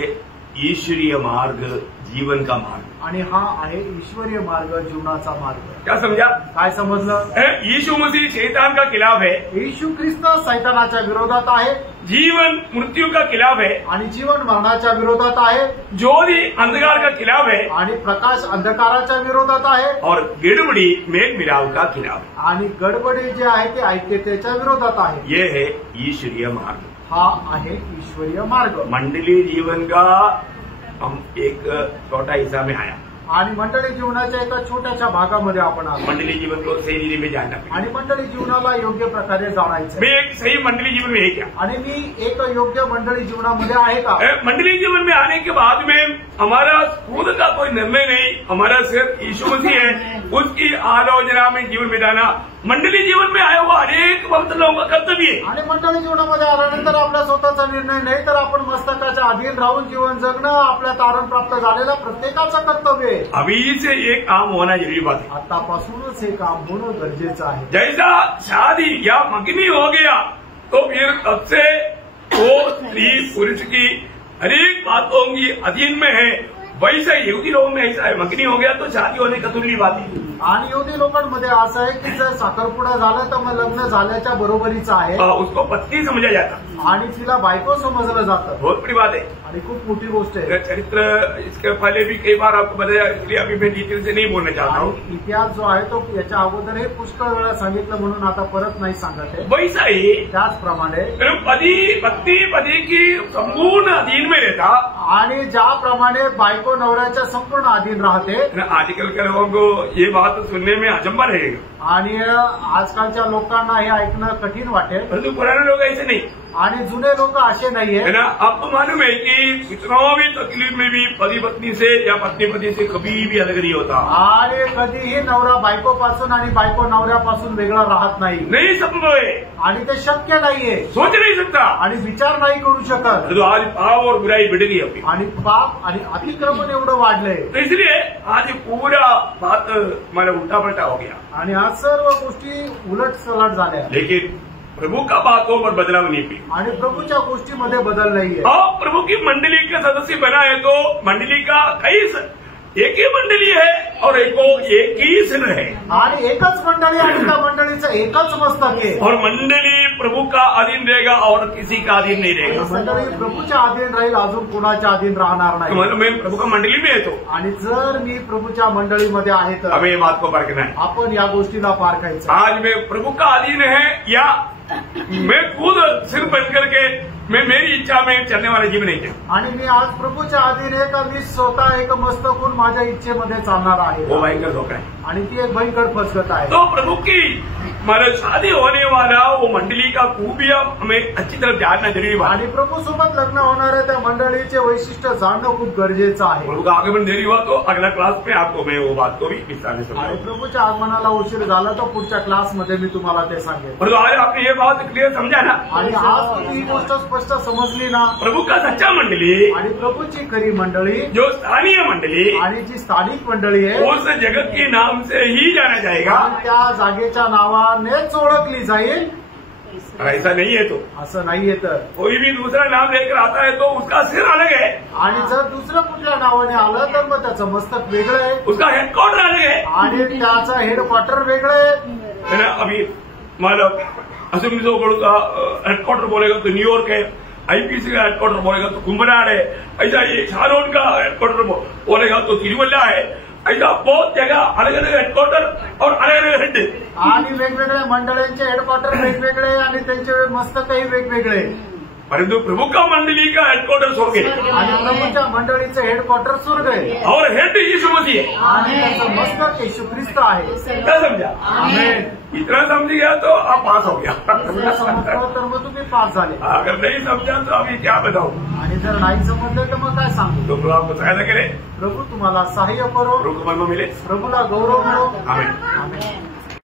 ईश्वरीय मार्ग, जीवन का मार्ग। आणि हा आहे ईश्वरीय मार्ग, जीवनाचा मार्ग। क्या समझा? काय समजलं? यीशु मसीह शैतान का खिलाफ है। येशू ख्रिस्त सैतानाच्या विरोधात आहे। जीवन मृत्यू का खिलाफ है। आणि जीवन मरणाच्या विरोधात आहे। ज्योति अंधकार का खिलाफ है। आणि प्रकाश अंधकाराच्या विरोधात आहे। और गड़बड़ी मेल मिलाप का खिलाफ है। आणि गडबडी जे आहे ते ऐक्यतेच्या विरोधात आहे। ये है ईश्वरीय मार्ग। हा आहे ईश्वरीय मार्ग। मंडली जीवन का हम एक छोटा हिस्सा में आया। आणि मंडळी जीवनाच्या एका छोट्याशा भागामध्ये आपण आलो। मंडली जीवन को सही रीति में जानना। आणि मंडळी जीवनाला योग्य प्रकारे जाणायचं। मैं एक सही मंडली जीवन में है क्या? आणि मी एक योग्य मंडळी जीवनामध्ये आहे का? मंडली जीवन में आने के बाद में हमारा खुद का कोई निर्णय नहीं, हमारा सिर्फ यीशु मसीह है, उसकी आलोचना में जीवन बिताना मंडली जीवन में आया हुआ अनेक भक्त लोगों का कर्तव्य है। आणि मंडळी जीवनामध्ये आल्यानंतर आपला स्वतःचा निर्णय नाही, तर आपण मस्तकाच्या अधीन राहून जीवन जगणं आपल्या तारण प्राप्त झालेला प्रत्येकाचं कर्तव्य आहे। अभी से ये काम होना जरूरी बात है। आतापासूनच हे काम होणं गरजेचं आहे। जैसा शादी या मंगनी हो गया तो फिर तब से वो स्त्री पुरुष की हरेक बातों की अधीन में है, वैसे यहूदी लोगों में ऐसा है, मंगनी हो गया तो शादी होने का तुल्य बात है। आणि यहूदी लोकांमध्ये असं आहे की जर साखरपुडा झाला तर मग लग्न झाल्याच्या बरोबरीचं आहे। उसको पत्नी समझा जाता आणि तिला बायको समजलं जातं। बहुत बड़ी बात है। आणि आणि खूप मोठी गोष्ट आहे. चरित्र इसके पहले भी कई बार आपको बताया, इसलिए अभी मैं डिटेल से नहीं बोलना चाहता हूँ. आणि इतिहास जो आहे तो याच्या अगोदरही पुष्कळ वेळा सांगितलं म्हणून आता परत नाही सांगत आहे. वैसा ही त्याचप्रमाणे पति पति की संपूर्ण अधीन में रहता. आणि ज्याप्रमाणे बायको नवऱ्याच्या संपूर्ण अधीन राहते. आजकल के लोगों को ये बात सुनने में अचंबा रहेगा. आणि आजकालच्या लोकांना हे ऐकणं कठीण वाटेल. परंतु पुराने लोग ऐसे नहीं. आणि जुने लोक असे नाहीये. है ना. आपको मालूम है कि कितना भी तकलीफ में भी पति पत्नी से या पत्नी पति से कभी भी अलग नहीं होता. आणि कधीही नवरा बायकोपासून आणि बायको नवऱ्यापासून वेगळा राहत नाही संभव है. आणि ते शक्य नाहीये. सोच नहीं सकता आणि विचार नाही करू शकत. तो आज पाप और बुराई बढ़ गई अपनी. आणि पाप आणि अतिक्रमण एवढं वाढलंय. तो इसलिए आज पूरा बात हमारा उल्टा पलटा हो गया. आणि आज सर्व गोष्टी उलट सलट झाल्या. लेकिन प्रभु का बातों पर बदलाव नहीं भी. आणि प्रभूच्या गोष्टीमध्ये बदल नाहीये. और प्रभु की मंडली का सदस्य बना है तो मंडली का एक ही मंडली है और एक ही सिर है. आणि एकच मंडळी आणि त्या मंडळीचं एकच मस्तक आहे. और मंडली प्रभु का अधीन रहेगा और किसी का अधीन नहीं रहेगा. मंडळी प्रभूच्या अधीन राहील, अजून कोणाच्या अधीन राहणार नाही. मतलब मैं प्रभु का मंडली में येतो आणि जर मी प्रभूच्या मंडळीमध्ये आहे तर हमें बात को परखना है. आपण या गोष्टीला पारखायचं. आज मैं प्रभु का अधीन है या मैं खुद सिर बन करके मैं मेरी इच्छा में चलने वाला जीवन नहीं है. आणि मी आज प्रभूच्या अधीन आहे का मी स्वतः एक मस्तक होऊन माझ्या इच्छेमध्ये चालणार आहे. वो भयंकर धोखा है. आणि ती एक भयंकर फसगत आहे. तो प्रभु की मतलब शादी होने वाला वो मंडली का खूबियां हमें अच्छी तरह जानना जरूरी बात. आणि प्रभू सोबत लग्न होणाऱ्या त्या मंडळीचे वैशिष्ट्य जाणणं खूप गरजेचं आहे. प्रभु का आगमन देरी हुआ तो अगला क्लास में आपको मैं वो बात को भी विस्तार से आणि समझाऊंगा. प्रभूच्या आगमनाला उशीर झाला तर पुढच्या क्लासमध्ये मी तुम्हाला ते सांगेन. परंतु आज आपने ये बात क्लियर समझा ना. आणि आज तुम्ही ही गोष्ट स्पष्ट समजली ना. प्रभु का सच्चा मंडली आणि प्रभूची खरी मंडळी जो स्थानीय मंडली आणि जी स्थानिक मंडळी आहे उस जगत के नाम से ही जाना जाएगा. आणि त्या जागेच्या नावानेच ओळखली जाईल. ऐसा नहीं है तो असं नाहीये तर कोई भी दूसरा नाम लेकर आता है तो उसका सिर अलग है, आणि जर दुसरं कुठल्या नावाने आलं तर मग त्याचं मस्तक वेगळं आहे उसका हेडक्वार्टर अलग है. आणि त्याचं हेडक्वार्टर वेगळं आहे. है ना. अभी मतलब असेंबली जो हेडक्वार्टर बोलेगा तो न्यूयॉर्क है, आईपीसी का हेडक्वार्टर बोलेगा तो कुंभनाड है, ऐसा ये शारोन का हेडक्वार्टर बोलेगा तो तिरुवल्ला है. ऐसा बहुत जगह अलग अलग हेडक्वार्टर और अलग अलग हेड. आणि वेगवेगळ्या मंडळांचे हेडक्वार्टर वेगवेगळे आणि त्यांचे मस्तकही वेगवेगळे. परंतु प्रभु का मंडली का हेडक्वार्टर स्वर्ग है आणि प्रभूच्या मंडळीचं हेडक्वार्टर स्वर्ग आहे. और हेड यीशु मसीह है. आणि त्याचं मस्तक येशू ख्रिस्त आहे. क्या समझा. आमेन. इतना समझ गया तो आप पास हो गया. एवढं समजलं तर मग तुम्ही पास झाले. अगर नहीं समझा तो अभी क्या बताऊं. आणि जर नाही समजलं तर मग काय सांगू. तो प्रभु आपको सहायता करे, प्रभू तुम्हाला सहाय्य करो, प्रभु को महिमा मिले. प्रभूला गौरव मिळो. आमीन. आमेन.